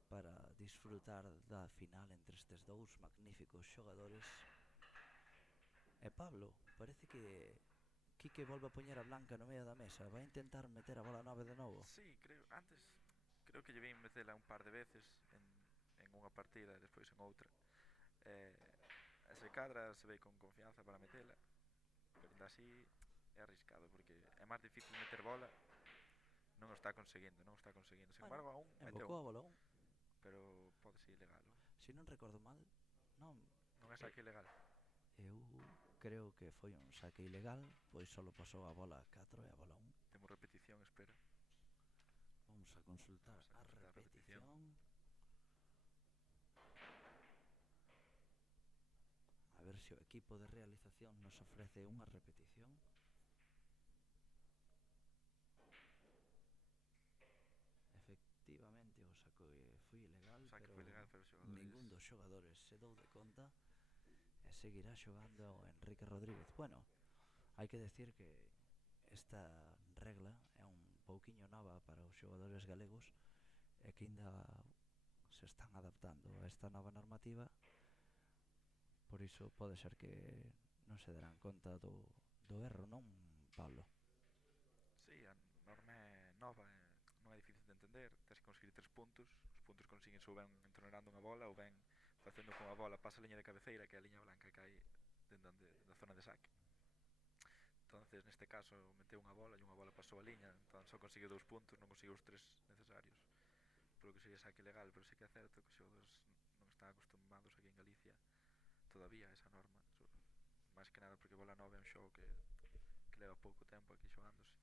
para disfrutar da final entre estes dous magníficos xogadores. E Pablo, parece que Quique volve a poñer a Blanca no medio da mesa. Vai intentar meter a bola 9 de novo. Sí, creo que lle vin metela un par de veces en unha partida e despois en outra. Ese cadra se ve con confianza para metela, pero ainda así é arriscado porque é máis difícil meter bola. Non o está conseguindo. Sin embargo, aún meteu, Embocou a bola 1. pero pode ser ilegal, non? Se non recordo mal, non. Non é saque ilegal. Eu creo que foi un saque ilegal, pois só pasou a bola 4 e a bola 1. Temos repetición, espero. Vamos a consultar Vamos a a consultar a repetición. repetición. A ver se o equipo de realización nos ofrece unha repetición. Efectivamente, o saque foi ilegal, O saque pero foi ilegal, pero os xogadores... ningún dos xogadores se dou de conta e seguirá xogando Enrique Rodríguez. Bueno, hai que decir que esta regla é un pouquiño nova para os xogadores galegos e que ainda se están adaptando a esta nova normativa. Por iso pode ser que non se darán conta do erro, non, Pablo? Sí, a norma é nova, non é difícil de entender. Tens que conseguir 3 puntos. Os puntos consiguen ou ben entronerando unha bola ou ben facendo con a bola pasa a liña de cabeceira, que é a liña blanca que hai dentro da zona de saque. Entonces, neste caso, meteu unha bola e unha bola pasou a liña, entón só conseguiu 2 puntos, non conseguiu os 3 necesarios, polo que sería saque legal. Pero sí que é certo que os xogadores non están acostumados aquí en Galicia todavía a esa norma, máis que nada porque bola 9 é un xogo que leva pouco tempo aquí xogándose.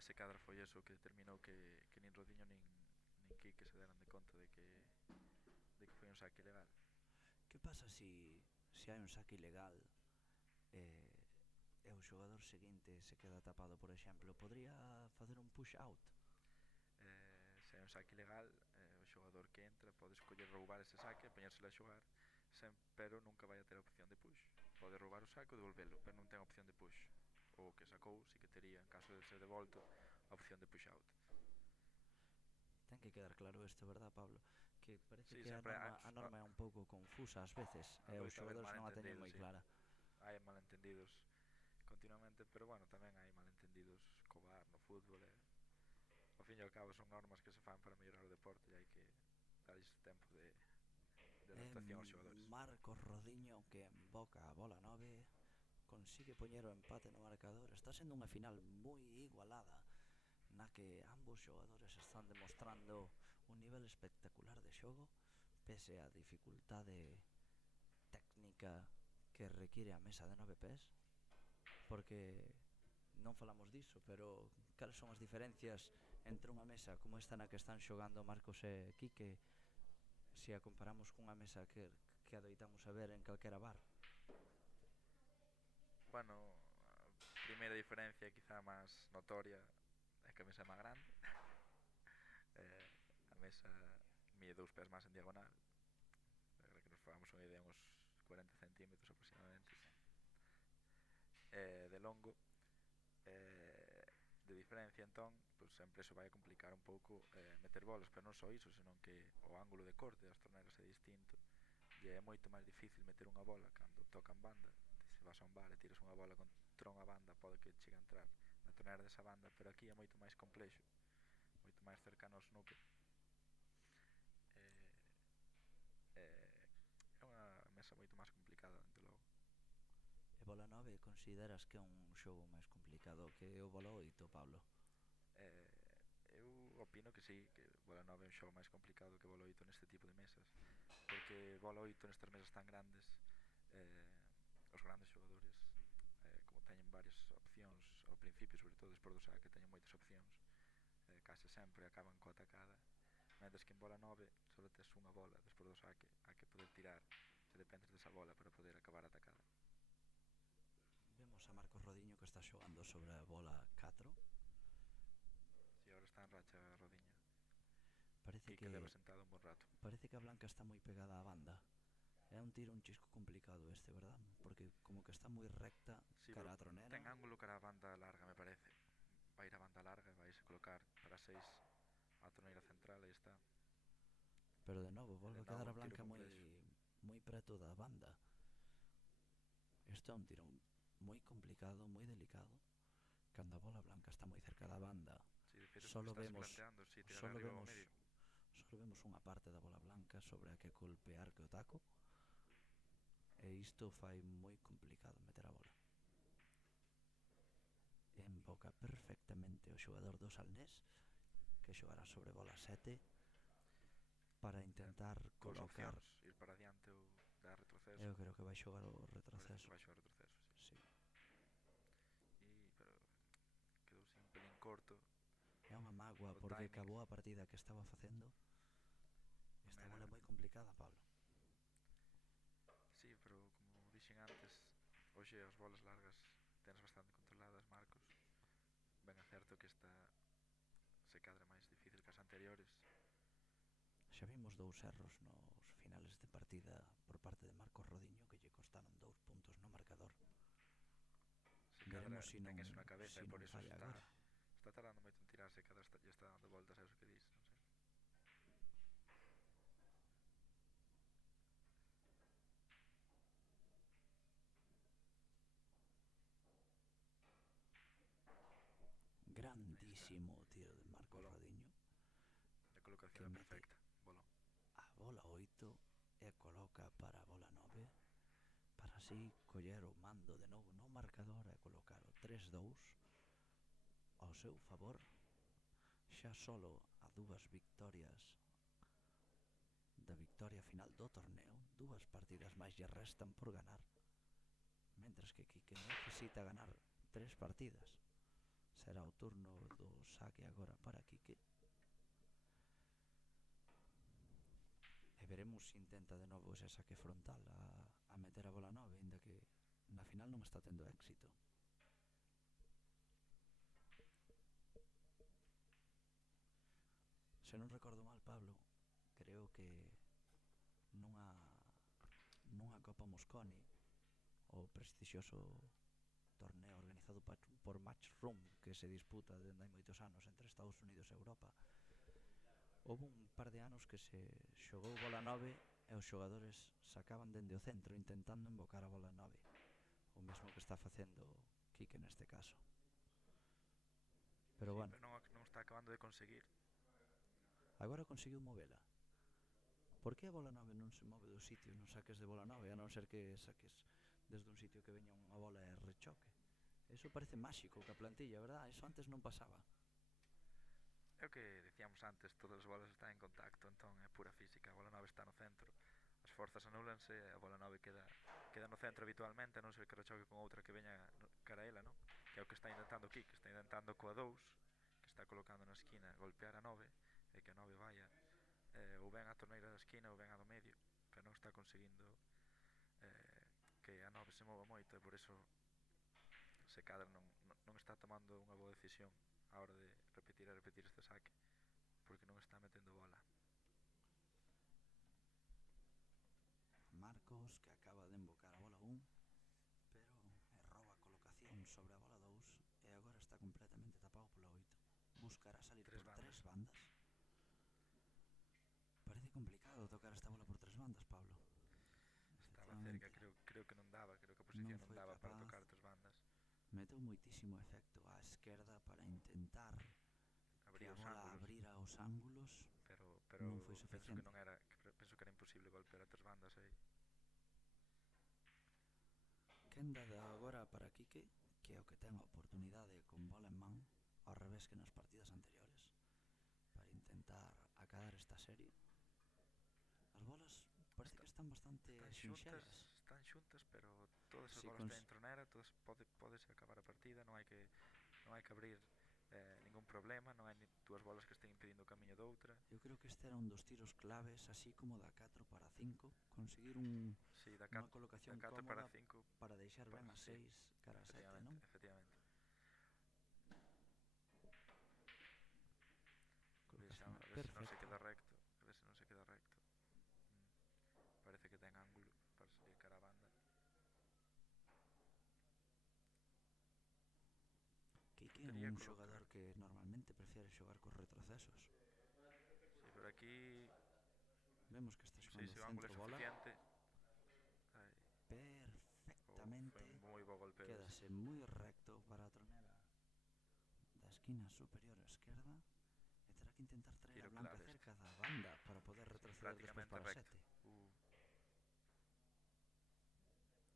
Ese cadra foi eso que determinou que nin Rodiño nin Quique se deran de conta de que foi un saque ilegal. Que pasa se hai un saque ilegal e o xogador seguinte se queda tapado, por exemplo? Podría facer un push out? Se hai un saque ilegal, o xogador que entra pode escoller roubar ese saque e poñérselo a xogar, pero nunca vai a ter a opción de push. Pode roubar o saque ou devolvelo, pero non ten opción de push. O que sacou sí que tería, en caso de ser devolto, a opción de push out. Ten que quedar claro isto, verdad, Pablo? Que parece Sí, que sempre a norma é un pouco confusa ás veces e os xogadores non a teñen moi clara. Hai malentendidos continuamente, pero bueno, tamén hai malentendidos co VAR no fútbol e ao fin e ao cabo son normas que se fan para mellorar o deporte e hai que darlles tempo de adaptación aos xogadores. Marcos Rodiño, que emboca a bola 9, consigue poñer o empate no marcador. Está sendo unha final moi igualada, na que ambos xogadores están demostrando un nivel espectacular de xogo, pese a dificultade técnica que require a mesa de 9 pés, porque non falamos diso, pero cales son as diferencias entre unha mesa como esta na que están xogando Marcos e Quique se a comparamos cunha mesa que adoitamos a ver en calquera bar? Bueno, a primeira diferencia quizá máis notoria é que a mesa é máis grande. A mesa mide 2 pés máis en diagonal, para que nos fagamos unha idea, uns 40 centímetros aproximadamente. De longo, de diferencia, entón, pues sempre iso vai a complicar un pouco meter bolas, pero non só iso, senón que o ángulo de corte das torneiras é distinto e é moito máis difícil meter unha bola cando tocan banda. Se vas a un bar e tiras unha bola contra unha banda, pode que chegue a entrar na torneira desa banda, pero aquí é moito máis complexo, moito máis cercano ao snooker. É unha mesa moito máis complicada, dende logo. E bola 9 consideras que é un xogo máis complicado que o bola 8, Pablo? Eu opino que sí, que bola 9 é un xogo máis complicado que bola 8 neste tipo de mesas, porque bola 8 nestas mesas tan grandes, os grandes xogadores, como teñen varias opcións ao principio, sobre todo despois do saque, teñen moitas opcións, case sempre acaban coa atacada, mentres que en bola 9 só tes unha bola despois do saque, hai que poder tirar, se dependes desa bola para poder acabar a atacada. Vemos a Marcos Rodiño que está xogando sobre a bola 4. Si, agora está en racha Rodiño. Parece que leva sentado un bon rato. Parece que a Blanca está moi pegada á banda. É un tiro un chisco complicado este, verdad? Porque como que está moi recta, sí, cara a tronera. Ten ángulo cara a banda larga, me parece. Vai ir a banda larga e vai se colocar para 6 a troneira central, aí está. Pero de novo, volve a quedar a Blanca moi preto da banda. Isto é un tiro moi complicado, moi delicado. Cando a bola blanca está moi cerca da banda, sí, solo vemos unha parte da bola blanca sobre a que golpear que o taco, e isto fai moi complicado meter a bola. Emboca perfectamente o xogador do Salnés, que xogará sobre bola 7 para intentar colocar opcións, ir para adiante ou dar retroceso. Eu creo que vai xogar o retroceso. Vai xogar o retroceso, sí. Pero quedouse un pelín corto. É unha mágoa porque acabou a partida que estaba facendo. Esta bola é moi complicada, Pablo. Sí, pero como dixen antes, hoxe as bolas largas tenes bastante controladas, Marcos. Ben é certo que esta se cadra máis difícil que as anteriores. Xa vimos 2 erros nos finales de partida por parte de Marcos Rodiño que lle costaron 2 puntos no marcador. Veremos si non ten eso na cabeza, e por eso está tardando moito en tirarse, cada lle está dando voltas a eso que dis, non sei. Grandísimo o tiro de Marcos Rodiño. A colocación é perfecta, bolón. A bola 8 e coloca para a bola 9 para así coller o mando de novo no marcador e colocar o 3-2 ao seu favor, xa solo a 2 victorias da victoria final do torneo. 2 partidas máis lle restan por ganar, mentras que Quique necesita ganar 3 partidas. Será o turno do saque agora para Quique, e veremos se intenta de novo ese saque frontal a meter a bola 9, ainda que na final non está tendo éxito. Se non recordo mal, Pablo, creo que nunha Copa Mosconi, o prestixioso torneo organizado por Matchroom, que se disputa dende hai moitos anos entre Estados Unidos e Europa, houve un par de anos que se xogou bola 9 e os xogadores sacaban dende o centro intentando invocar a bola 9, o mesmo que está facendo Quique neste caso. Pero bueno, pero non está acabando de conseguir. Agora conseguiu movela. Por que a bola 9 non se move do sitio nos saques de bola 9, a non ser que saques desde un sitio que veña unha bola e rechoque? Eso parece máxico que a plantilla, verdad? Eso antes non pasaba. É o que dicíamos antes, todas as bolas están en contacto, entón é pura física. A bola 9 está no centro, as forzas anúlanse, a bola 9 queda no centro habitualmente, a non ser que rechoque con outra que veña cara a ela, non? Que é o que está intentando Kik, está intentando coa 2, que está colocando na esquina, golpear a 9 e que a 9 vaya ou ben a torneira da esquina ou ben a do medio, pero non está conseguindo que a 9 se mova moito, e por iso se cadra non está tomando unha boa decisión a hora de repetir e repetir este saque, porque non está metendo bola. Marcos, que acaba de embocar a bola 1, pero errou a colocación sobre a bola 2 e agora está completamente tapado pola 8. Buscará salir Tres por bandas. 3 bandas. Parece complicado tocar esta bola por 3 bandas, Pablo. Estaba cerca, creo que non daba, creo que a posición non foi daba para capaz. tocar tres bandas. Meteu moitísimo efecto á esquerda para intentar Abría que a os bola ángulos, abrira os ángulos. pero non foi penso que suficiente. non era, penso que era imposible golpear a tres bandas aí. Quenda de agora para Quique, que é o que ten a oportunidade con bola en man, ao revés que nas partidas anteriores, para intentar acabar esta serie. As bolas parece que están bastante sinxelas. Están xuntas, pero todas as Si bolas teñen tronera, todas podese acabar a partida, non hai que abrir ningún problema, non hai dúas bolas que estén impedindo o camiño doutra. Eu creo que este era un dos tiros claves, así como da 4 para 5, conseguir unha colocación cómoda para deixar ben a 6 cara a 7, non? Efectivamente. Colocación A ver se non se perfecta. queda recto, parece que ten ángulo para salir cara a banda. Quique é un xogador que normalmente prefiere xogar cos retrocesos. Sí, pero aquí vemos que está xogando centro bola perfectamente. Moi bo golpeo. Quédase moi recto para a tronera da esquina superior a esquerda e terá que intentar traer a Blanca cerca da banda para poder retroceder despois para 7.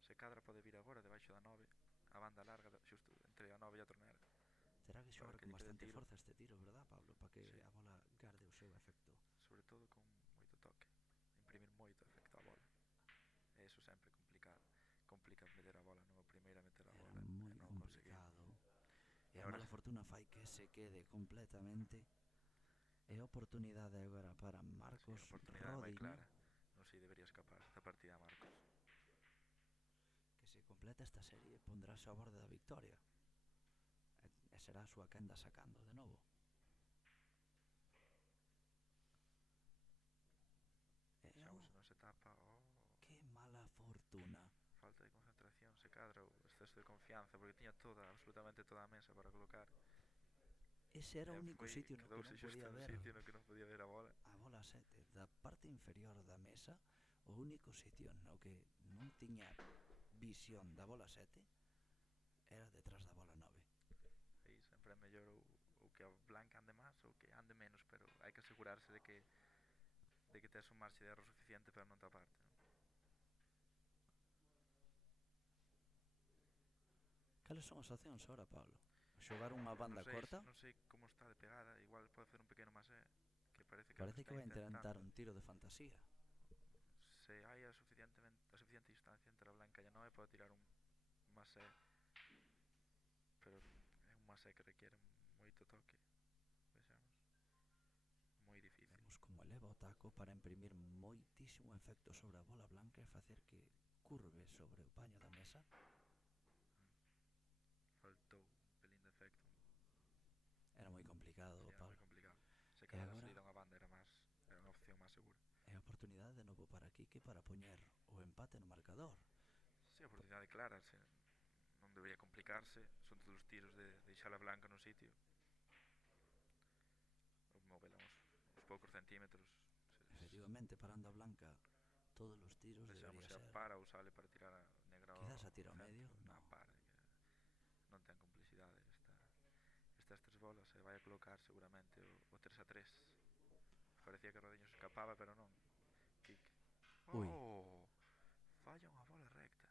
Se cadra pode vir agora debaixo da 9, a banda larga xusto entre a 9 e a tronera. Terá que xogar con bastante forza este tiro, verdad, Pablo? Para que a bola garde o seu efecto. Sobre todo con moito toque, imprimir moito efecto á bola. E iso sempre complica meter a bola, non? A primeira meter a bola era moi non complicado. E a mala fortuna fai que se quede completamente. E oportunidade agora para Marcos Rodiño. Oportunidade moi clara. Non sei, debería escapar esta partida a Marcos. Que se completa esta serie pondrase ao borde da victoria. E será a súa quenda sacando de novo. Xa se non se tapa. Que mala fortuna. Falta de concentración, se cadra ou exceso de confianza, porque tiña absolutamente toda a mesa para colocar. Ese era o único sitio no que non podía ver a bola. A bola 7 da parte inferior da mesa, o único sitio no que non tiña visión da bola 7 era detrás da bola 9. Aí sempre é mellor ou que a Blanca ande máis ou que ande menos, pero hai que asegurarse de que tes un marxe de erro suficiente para non taparte, non? Cales son as opcións ahora, Pablo? Xogar unha banda corta? Non sei como está de pegada, igual pode facer un pequeno masé, que parece que vai intentar un tiro de fantasía. Se hai a suficiente distancia entre a Blanca e a 9 pode tirar un masé, pero é un masé que requiere moito toque. Vexamos. Moi difícil. Vemos como eleva o taco para imprimir moitísimo efecto sobre a bola blanca e facer que curve sobre o paño da mesa. Faltou un pelín de efecto. Era moi complicado, Pablo. Moi complicado. Se cadra a salida unha banda era unha opción máis segura. É a oportunidade de novo para Quique para poñer o empate no marcador. Sí, oportunidade clara, non debería complicarse, son todos os tiros de deixar a Blanca no sitio. Movela uns poucos centímetros. Efectivamente, parando a Blanca todos os tiros debería ser. Para ou sale para tirar a negra. Quizás a tiro ao medio. Non para, non ten complexidade estas tres bolas, e vai a colocar seguramente o 3-3. Parecía que Rodiño se escapaba, pero non. Quique. Falla unha bola recta.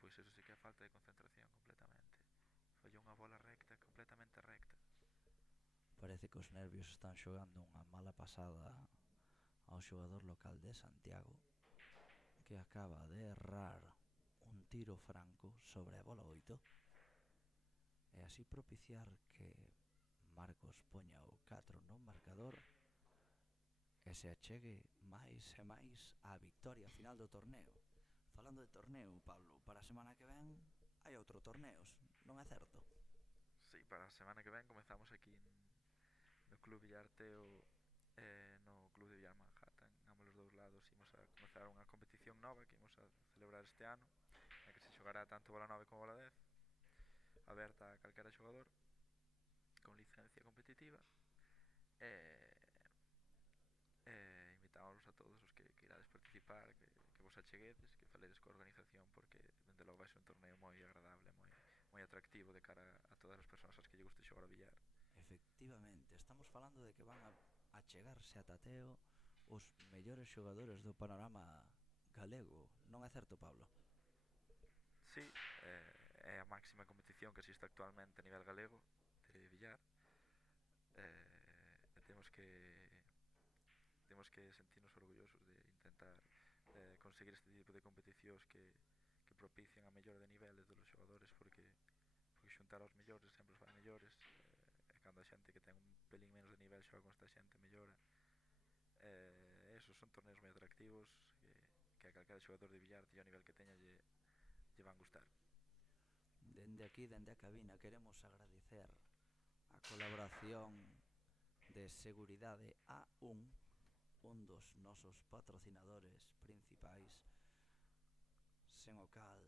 Pois eso sí que é falta de concentración completamente. Fallou unha bola recta, completamente recta. Parece que os nervios están xogando unha mala pasada ao xogador local de Santiago, que acaba de errar un tiro franco sobre a bola 8 e así propiciar que Marcos poña o 4 no marcador e se achegue máis e máis á victoria final do torneo. Falando de torneo, Pablo, para a semana que ven hai outro torneos, non é certo? Sí, para a semana que ven comezamos aquí no Club Villarteo no Club de Villar Manhattan. Ambos os dous lados imos a comezar unha competición nova que imos a celebrar este ano, na que se xogará tanto bola 9 como bola 10, aberta a calquera xogador, con licencia competitiva, e invitamos a todos os que irades participar, que vos acheguedes, que faledes coa organización, porque dende logo vai ser un torneo moi agradable, moi atractivo de cara a todas as persoas ás que lle guste xogar a billar. Efectivamente, estamos falando de que van a chegarse a Tateo os mellores xogadores do panorama galego, non é certo, Pablo? Sí, é a máxima competición que existe actualmente a nivel galego de billar, e temos que sentirnos orgullosos de intentar conseguir este tipo de competicións que propician a mellora de niveles dos xogadores, porque xuntar aos mellores sempre os fai mellores, e cando a xente que ten un pelín menos de nivel xoga con esta xente mellora, esos son torneos moi atractivos que a calquera xogador de billar, tío, a nivel que teña lle van gustar. Dende aquí, dende a cabina, queremos agradecer a colaboración de Seguridade A1, un dos nosos patrocinadores principais, sen o cal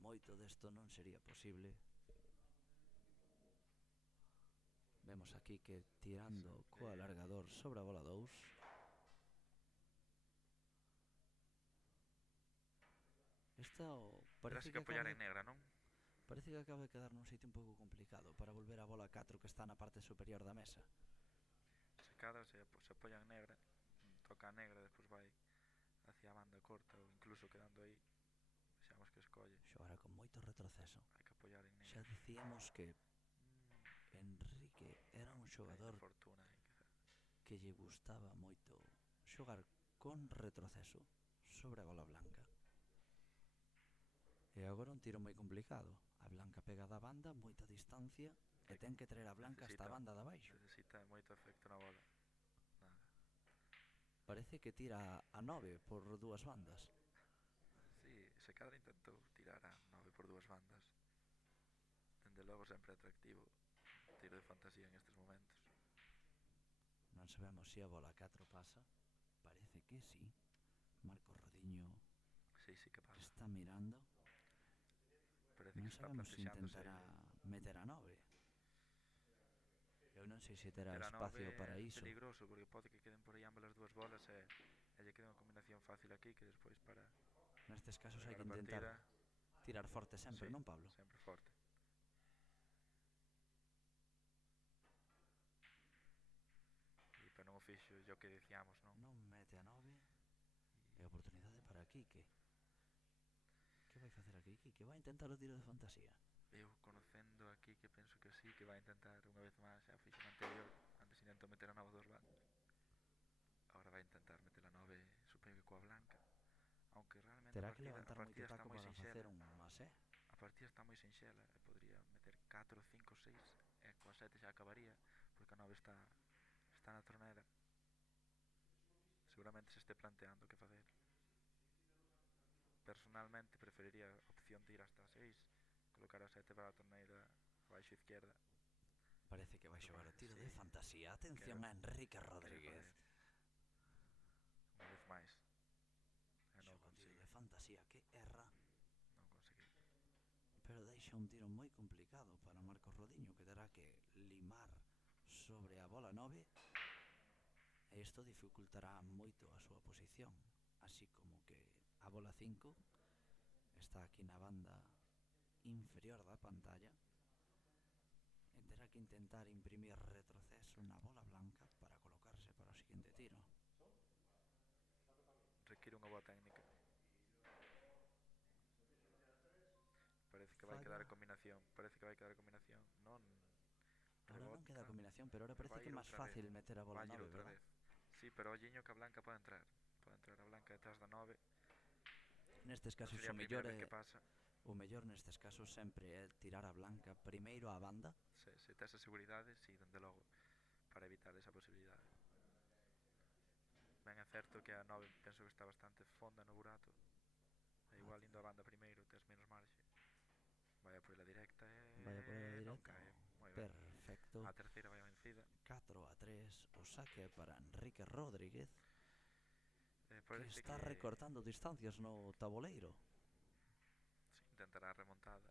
moito desto non sería posible. Vemos aquí que tirando co alargador sobre a bola 2. Isto Terás que apoiar en negra, non? Parece que acaba de quedar nun sitio un pouco complicado para volver a bola 4 que está na parte superior da mesa. Se cadra, se apoia en negra, toca a negra, despois vai hacia a banda corta ou incluso quedando aí, vexamos que escolle. Xogara con moito retroceso. Hai que apoiar en negra. Xa dicíamos que Enrique era un xogador que lle gustaba moito xogar con retroceso sobre a bola blanca. E agora un tiro moi complicado. A blanca pegada a banda, moita distancia, e ten que traer a blanca hasta a banda de abaixo. Necesita moito efecto na bola. Nada. Parece que tira a 9 por dúas bandas. Sí, se cadra intentou tirar a 9 por dúas bandas. Dende logo sempre atractivo. Tiro de fantasía en estes momentos. Non sabemos se a bola 4 pasa. Parece que sí. Marcos Rodiño Sí, que pasa. está mirando. Parece Non que está sabemos se plantexándose intentará meter a 9. Eu non sei se terá espacio para iso. É peligroso porque pode que queden por aí ambas as dúas bolas e lle quede unha combinación fácil aquí que despois para nestes casos hai que intentar tirar forte sempre, non, Pablo? Sempre forte. E pero non o fixo, yo que dicíamos, non? Non mete a 9. E oportunidade para Quique. Que vai facer aquí Quique? Vai intentar o tiro de fantasía. Eu conocendo aquí que penso que sí, que vai intentar unha vez máis, xa fixo no anterior, antes intentou meter a 9 dos bandas. Agora vai intentar meter a 9, supoño que coa blanca. Aunque realmente terá que levantar moito taco para facer un masé. A partida está moi sinxela e podría meter 4, 5, 6 e coa 7 xa acabaría, porque a 9 está na tronera. Seguramente se este planteando que facer. Personalmente preferiría a opción de ir hasta a 6, colocar a 7 para a torneira abaixo izquierda. Parece que vai xogar o tiro de fantasía. Atención a Enrique Rodríguez. Unha vez máis. Xoga o tiro de fantasía que erra. Non conseguí. Pero deixa un tiro moi complicado para Marcos Rodiño, que terá que limar sobre a bola 9. E isto dificultará moito a súa posición. Así como que a bola 5 está aquí na banda inferior da pantalla e terá que intentar imprimir retroceso na bola blanca para colocarse para o seguinte tiro. Require unha boa técnica. Parece que vai quedar a combinación. Non ahora non queda a combinación, pero ahora parece que é máis fácil meter a bola 9, verdad? Sí, pero olliño que a blanca pode entrar. Pode entrar a blanca detrás da 9. Nestes casos o mellor nestes casos sempre é tirar a blanca primeiro á banda. Se tes a seguridade, si, dende logo, para evitar esa posibilidade. Ben é certo que a 9 penso que está bastante fonda no burato, e igual indo a banda primeiro tes menos marxe. Perfecto. a terceira vai a vencida. 4-3, o saque para Enrique Rodríguez, que Parece está recortando distancias no taboleiro. sí, intentará a remontada.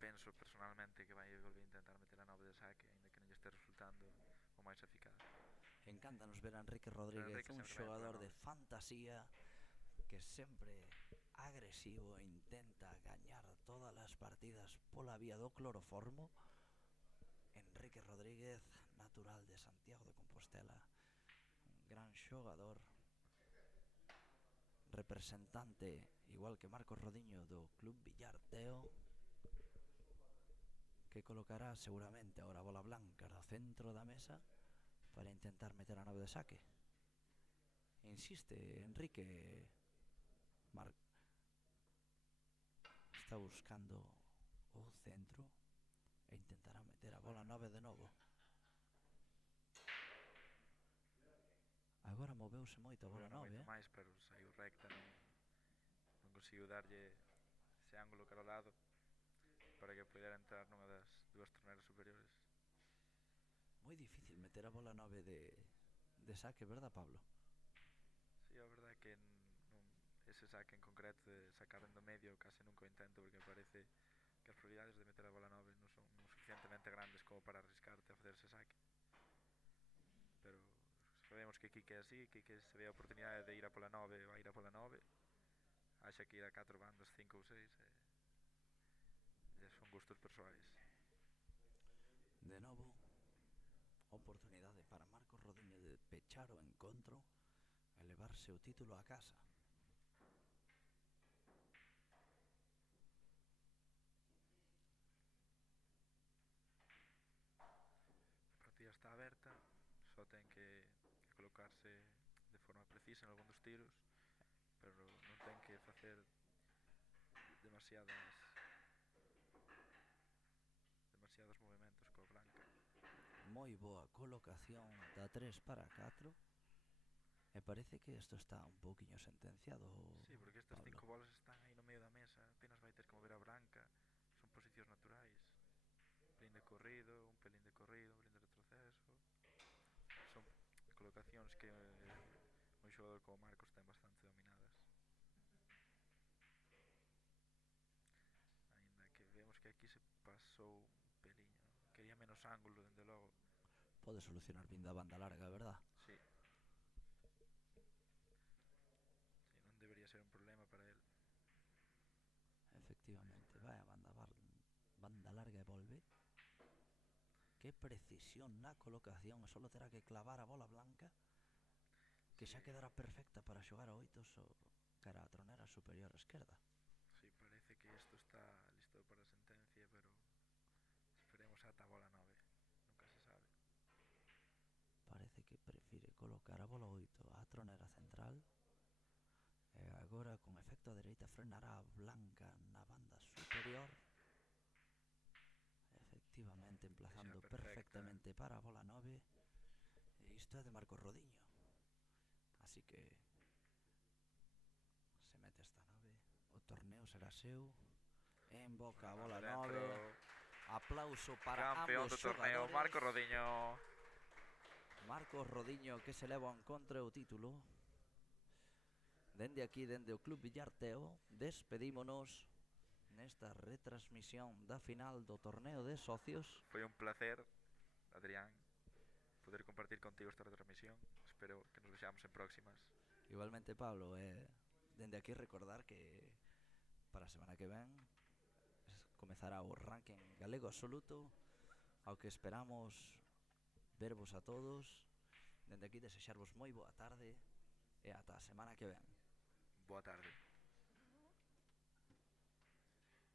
Penso personalmente que vai volver a intentar meter a 9 de saque, aínda que non lle este resultando o máis eficaz. Encántanos ver a Enrique Rodríguez, Enrique un sempre vai pola xogador 9. de fantasía que sempre agresivo e intenta gañar todas as partidas pola vía do cloroformo. Enrique Rodríguez, natural de Santiago de Compostela, un gran xogador, representante, igual que Marcos Rodiño, do Club Villarteo, que colocará seguramente ahora a bola blanca no centro da mesa para intentar meter a 9 de saque. Insiste Enrique. Está buscando o centro e intentará meter a bola 9 de novo. Agora moveuse moito a bola 9, máis, pero saiu recta, non conseguiu darlle ese ángulo cara ao lado para que pudera entrar nunha das dúas torneras superiores. Moi difícil meter a bola 9 de saque, verdad, Pablo? Sí, a verdade é que ese saque en concreto de sacar do medio case nunca o intento, porque me parece que as probabilidades de meter a bola 9 non son suficientemente grandes como para arriscarte a facer ese saque. Pero sabemos que Quique é así, Quique se ve a oportunidade de ir a pola 9, vai ir a pola 9, axa que ir a 4 bandas, 5 ou 6, son gustos persoais. De novo, oportunidade para Marcos Rodiño de pechar o encontro e levarse o título a casa. A partida está aberta, só ten que colocarse de forma precisa en algún dos tiros, pero non ten que facer demasiados movimentos coa blanca. Moi boa colocación da 3 para 4. E parece que isto está un pouquiño sentenciado, Sí, porque estas Pablo. 5 bolas están aí no medio da mesa, apenas vai ter que mover a branca, son posicións naturais. Un pelín de corrido, un pelín de retroceso. Son colocacións que un xogador como Marcos ten bastante dominadas. Ainda que vemos que aquí se pasou un peliño, quería menos ángulo, dende logo. Pode solucionar bien da banda larga, verdad? Sí. Non debería ser un problema para él. Efectivamente, vai a banda larga e volve. Que precisión na colocación, solo terá que clavar a bola blanca, que xa quedará perfecta para xogar a 8 cara a tronera superior esquerda. Sí, parece que isto está listo para sentencia, pero esperemos ata a bola 9, nunca se sabe. Parece que prefire colocar a bola 8 a tronera central. E agora, con efecto a dereita, frenará a blanca na banda superior. Efectivamente, emplazando perfectamente para a bola 9. E isto é de Marcos Rodiño. Así que se mete esta 9, o torneo será seu. En boca a bola 9. Aplauso para campeón ambos do torneo, xogadores. Marcos Rodiño. Marcos Rodiño, que se leva ao encontro o título. Dende aquí, dende o Club Villarteo, despedímonos nesta retransmisión da final do torneo de socios. Foi un placer, Adrián, poder compartir contigo esta retransmisión. Espero que nos vexamos en próximas. Igualmente, Pablo, dende aquí recordar que para a semana que ven comezará o ranking galego absoluto, ao que esperamos vervos a todos. Dende aquí desexarvos moi boa tarde e ata a semana que ven. Boa tarde.